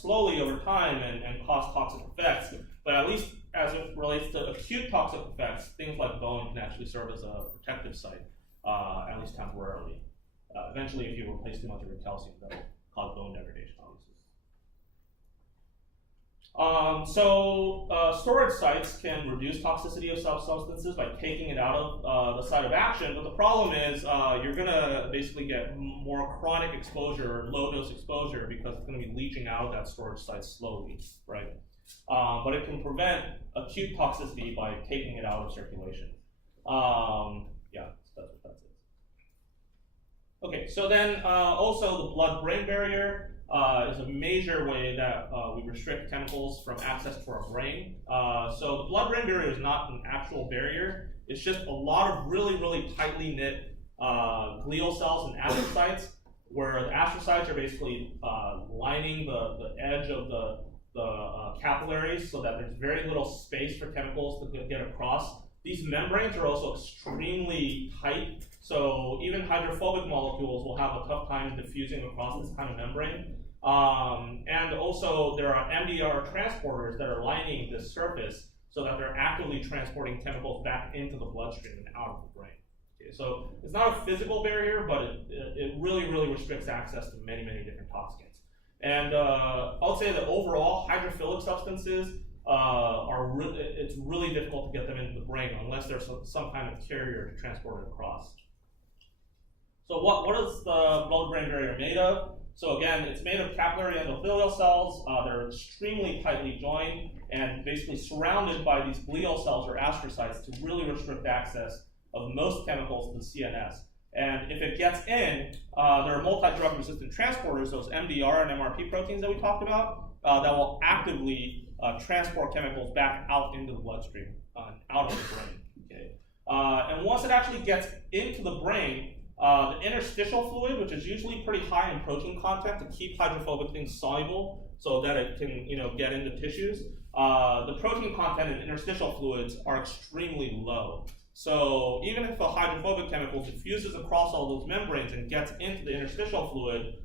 slowly over time and cause toxic effects, but at least as it relates to acute toxic effects, things like bone can actually serve as a protective site, at least temporarily. Eventually, if you replace too much of your calcium, that will cause bone degradation, obviously. Storage sites can reduce toxicity of substances by taking it out of the site of action, but the problem is you're going to basically get more chronic exposure, low-dose exposure, because it's going to be leaching out of that storage site slowly, right? But it can prevent acute toxicity by taking it out of circulation. Yeah, that's it. Okay, so then also the blood-brain barrier is a major way that we restrict chemicals from access to our brain. So the blood-brain barrier is not an actual barrier. It's just a lot of really, really tightly knit glial cells and astrocytes, where the astrocytes are basically lining the edge of the capillaries so that there's very little space for chemicals to get across. These membranes are also extremely tight, so even hydrophobic molecules will have a tough time diffusing across this kind of membrane. And also there are MDR transporters that are lining this surface so that they're actively transporting chemicals back into the bloodstream and out of the brain. Okay, so it's not a physical barrier, but it really, really restricts access to many, many different toxins. And I would say that overall, hydrophilic substances it's really difficult to get them into the brain unless there's some kind of carrier to transport it across. So what is the blood-brain barrier made of? So again, it's made of capillary endothelial cells. They're extremely tightly joined and basically surrounded by these glial cells or astrocytes to really restrict access of most chemicals to the CNS. And if it gets in, there are multi-drug resistant transporters, those MDR and MRP proteins that we talked about, that will actively transport chemicals back out into the bloodstream, out of the brain. Okay? And once it actually gets into the brain, the interstitial fluid, which is usually pretty high in protein content to keep hydrophobic things soluble so that it can get into tissues, the protein content in interstitial fluids are extremely low. So even if a hydrophobic chemical diffuses across all those membranes and gets into the interstitial fluid,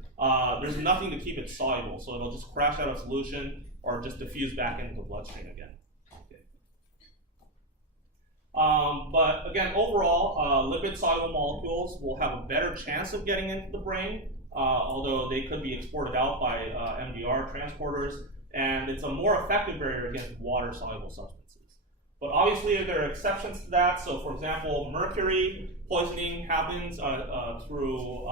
there's nothing to keep it soluble. So it'll just crash out of solution or just diffuse back into the bloodstream again. Okay. But again, overall, lipid-soluble molecules will have a better chance of getting into the brain, although they could be exported out by MDR transporters, and it's a more effective barrier against water-soluble substances. But obviously, there are exceptions to that. So, for example, mercury poisoning happens through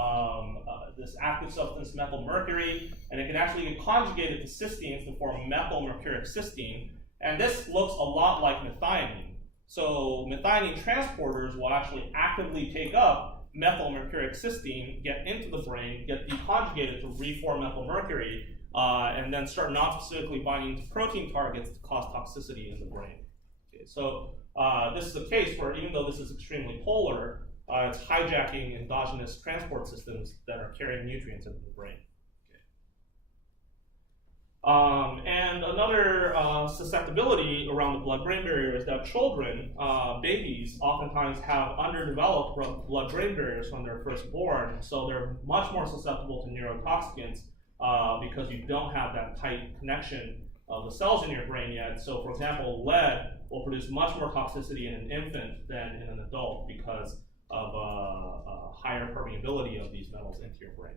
this active substance, methylmercury, and it can actually get conjugated to cysteines to form methylmercuric cysteine. And this looks a lot like methionine. So, methionine transporters will actually actively take up methylmercuric cysteine, get into the brain, get deconjugated to reform methylmercury, and then start non-specifically binding to protein targets to cause toxicity in the brain. So this is a case where even though this is extremely polar, it's hijacking endogenous transport systems that are carrying nutrients into the brain. Okay. And another susceptibility around the blood-brain barrier is that children, babies, oftentimes have underdeveloped blood-brain barriers when they're first born, so they're much more susceptible to neurotoxicants because you don't have that tight connection of the cells in your brain yet. So for example, lead will produce much more toxicity in an infant than in an adult because of higher permeability of these metals into your brain.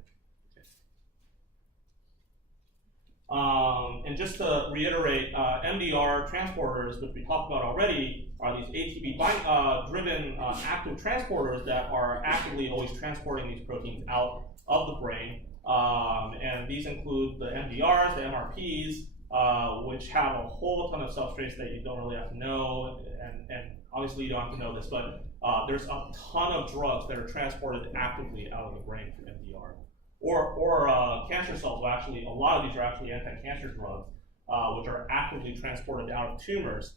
And just to reiterate, MDR transporters, which we talked about already, are these ATP-driven active transporters that are actively always transporting these proteins out of the brain. And these include the MDRs, the MRPs, which have a whole ton of substrates that you don't really have to know, and obviously you don't have to know this, but there's a ton of drugs that are transported actively out of the brain through MDR. Or cancer cells, actually, a lot of these are actually anti-cancer drugs, which are actively transported out of tumors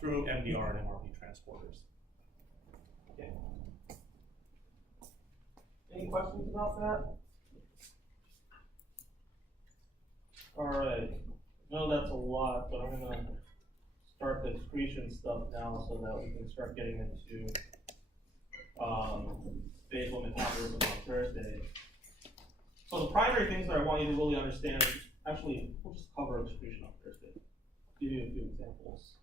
through MDR and MRP transporters. Okay. Any questions about that? All right. I know that's a lot, but I'm going to start the excretion stuff now so that we can start getting into basal metabolism on Thursday. So the primary things that I want you to really understand, actually, we'll just cover excretion on Thursday. Give you a few examples.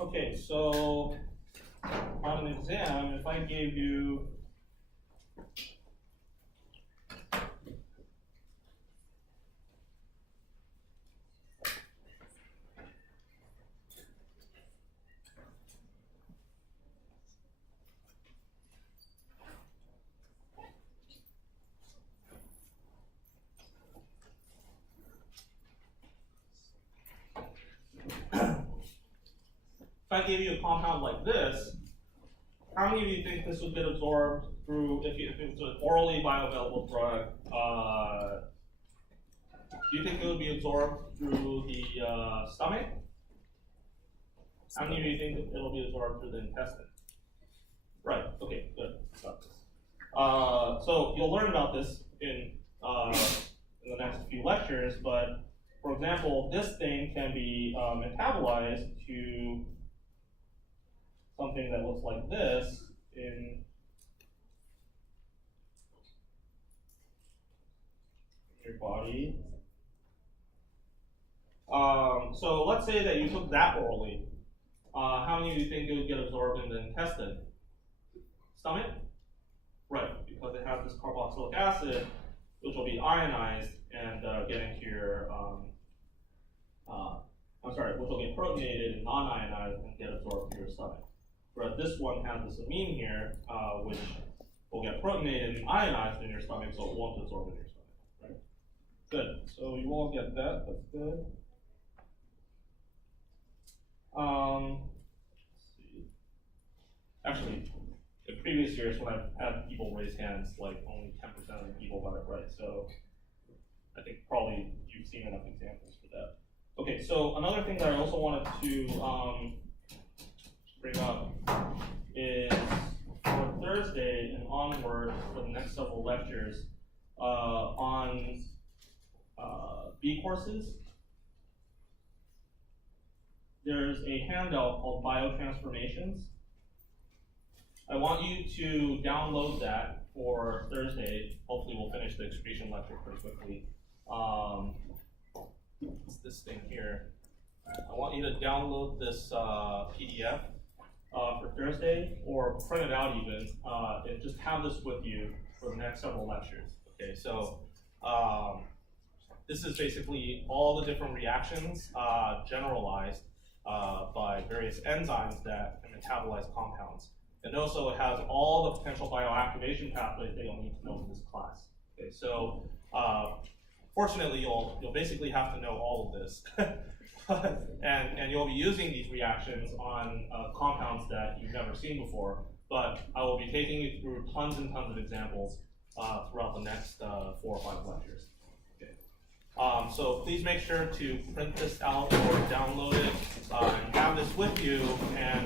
Okay, so on an exam, if I gave you a compound like this, how many of you think this would get absorbed through, if it was an orally bioavailable drug, do you think it would be absorbed through the stomach? How many of you think it'll be absorbed through the intestine? Right, okay, good. So you'll learn about this in the next few lectures, but for example, this thing can be metabolized to something that looks like this in your body. So let's say that you took that orally. How many of you think it would get absorbed in the intestine? Stomach? Right, because it has this carboxylic carboxylic acid, which will be ionized and get into your, which will get protonated and non-ionized and get absorbed into your stomach. Whereas this one has this amine here, which will get protonated and ionized in your stomach, so it won't absorb in your stomach. Right? Good. So you all get that. That's good. Let's see. Actually, in previous years when I've had people raise hands, like only 10% of the people got it right. So I think probably you've seen enough examples for that. Okay, so another thing that I also wanted to bring up is for Thursday and onward for the next several lectures on B courses, there's a handout called Biotransformations. I want you to download that for Thursday. Hopefully we'll finish the excretion lecture pretty quickly. It's this thing here. I want you to download this PDF for Thursday, or print it out even, and just have this with you for the next several lectures. Okay, so this is basically all the different reactions generalized by various enzymes that can metabolize compounds. And also it has all the potential bioactivation pathways that you'll need to know in this class. Okay, so fortunately you'll basically have to know all of this. and you'll be using these reactions on compounds that you've never seen before, but I will be taking you through tons and tons of examples throughout the next 4 or 5 lectures. Okay. So please make sure to print this out or download it and have this with you. And